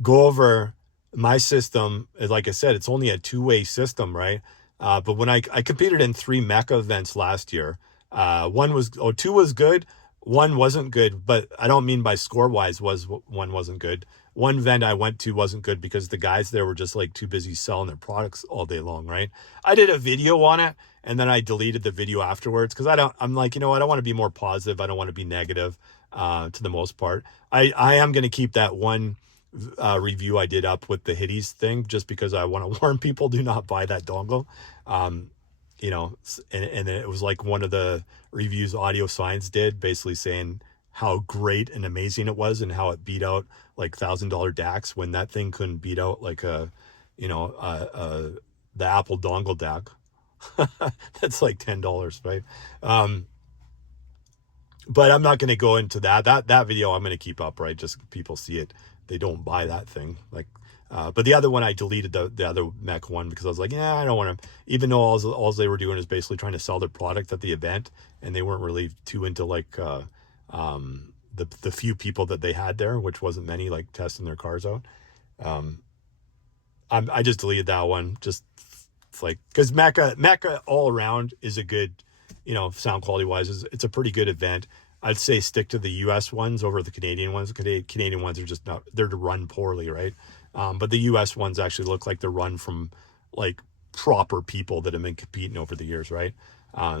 go over my system, like I said, it's only a two-way system, right? But when I competed in 3 Mecca events last year, two was good, one wasn't good, but I don't mean by score-wise one wasn't good. One event I went to wasn't good because the guys there were just like too busy selling their products all day long, right? I did a video on it, and then I deleted the video afterwards because I'm like, you know, I don't want to be more positive. I don't want to be negative to the most part. I am going to keep that one review I did up with the Hitties thing just because I want to warn people, do not buy that dongle. You know, and it was like one of the reviews Audio Science did, basically saying how great and amazing it was and how it beat out like $1,000 DACs when that thing couldn't beat out like the Apple dongle DAC. That's like $10, right? But I'm not going to go into that video. I'm going to keep up, right? Just people see it, they don't buy that thing. Like, but the other one I deleted the other Mech one because I was like, yeah, I don't want to. Even though all they were doing is basically trying to sell their product at the event, and they weren't really too into like the few people that they had there, which wasn't many, like testing their cars out. I just deleted that one. Just it's like, because Mecca all around is a good, sound quality wise, it's a pretty good event. I'd say stick to the US ones over the Canadian ones. Canadian ones are just not, they're to run poorly, right? But the US ones actually look like they're run from like proper people that have been competing over the years, right?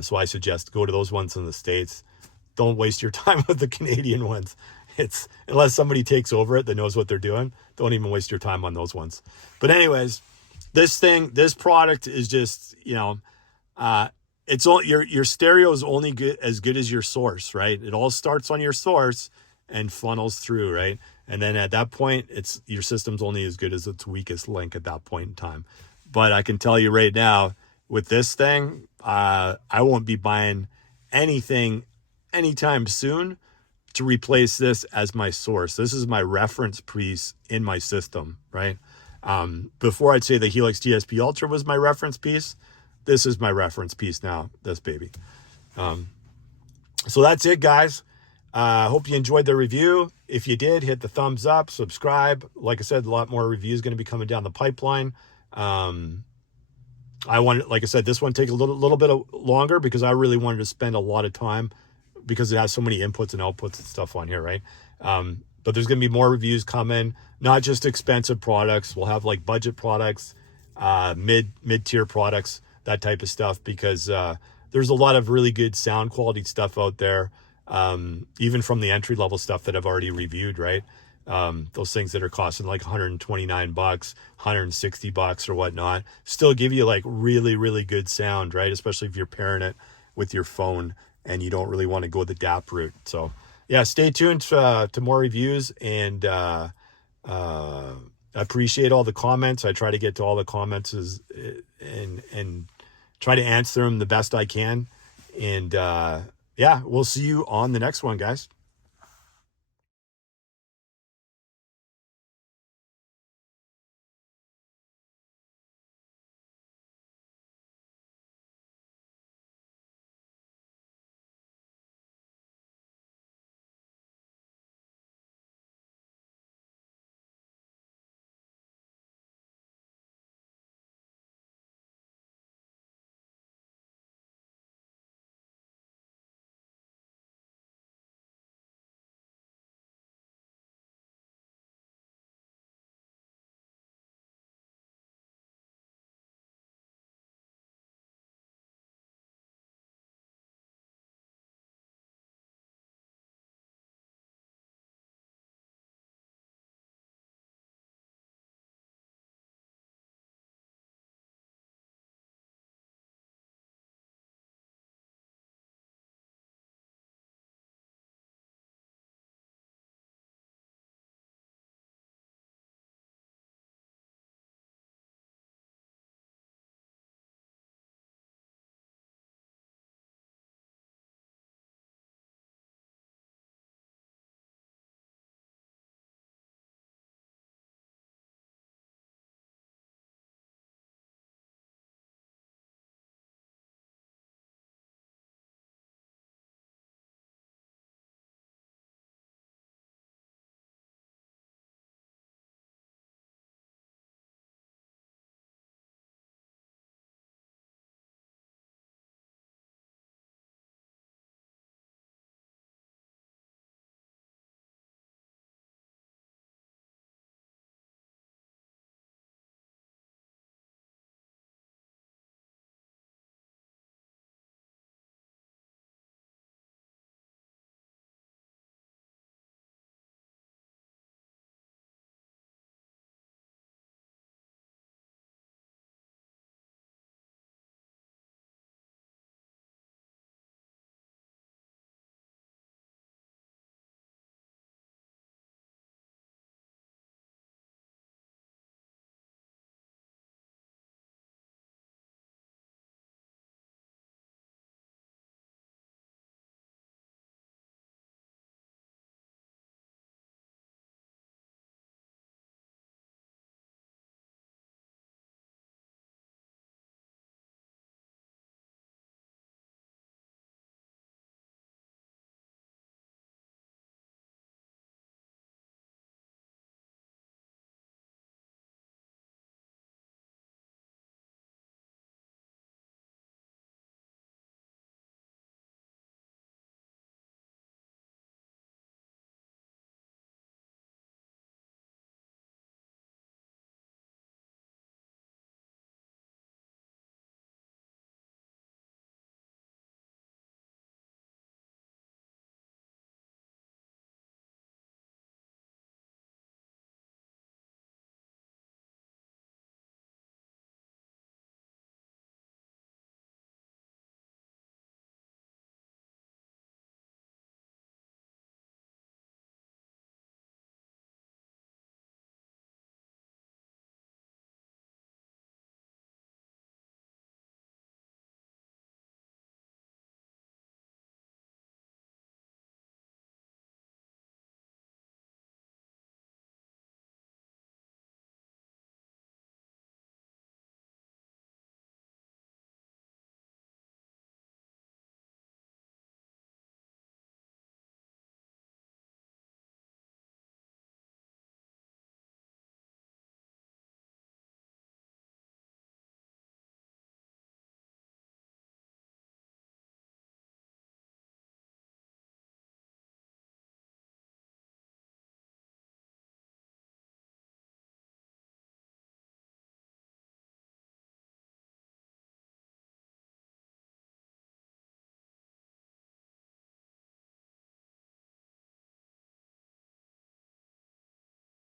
So I suggest go to those ones in the States. Don't waste your time with the Canadian ones. It's unless somebody takes over it that knows what they're doing. Don't even waste your time on those ones. But anyways, this product is just, it's all your stereo is only good as your source, right? It all starts on your source and funnels through, right? And then at that point, it's your system's only as good as its weakest link at that point in time. But I can tell you right now, with this thing, I won't be buying anything anytime soon to replace this as my source. This is my reference piece in my system, right? Before I'd say the Helix DSP Ultra was my reference piece. This is my reference piece now, this baby. So that's it, guys. Hope you enjoyed the review. If you did, hit the thumbs up, subscribe. Like I said, a lot more reviews going to be coming down the pipeline. Like I said, this one take a little bit longer because I really wanted to spend a lot of time because it has so many inputs and outputs and stuff on here, right? But there's going to be more reviews coming, not just expensive products. We'll have like budget products, mid-tier products, that type of stuff, because there's a lot of really good sound quality stuff out there, even from the entry-level stuff that I've already reviewed, right? Those things that are costing like $129, $160 or whatnot, still give you like really, really good sound, right? Especially if you're pairing it with your phone and you don't really want to go the DAP route. So yeah, stay tuned to more reviews, and I appreciate all the comments. I try to get to all the comments and try to answer them the best I can. And yeah, we'll see you on the next one, guys.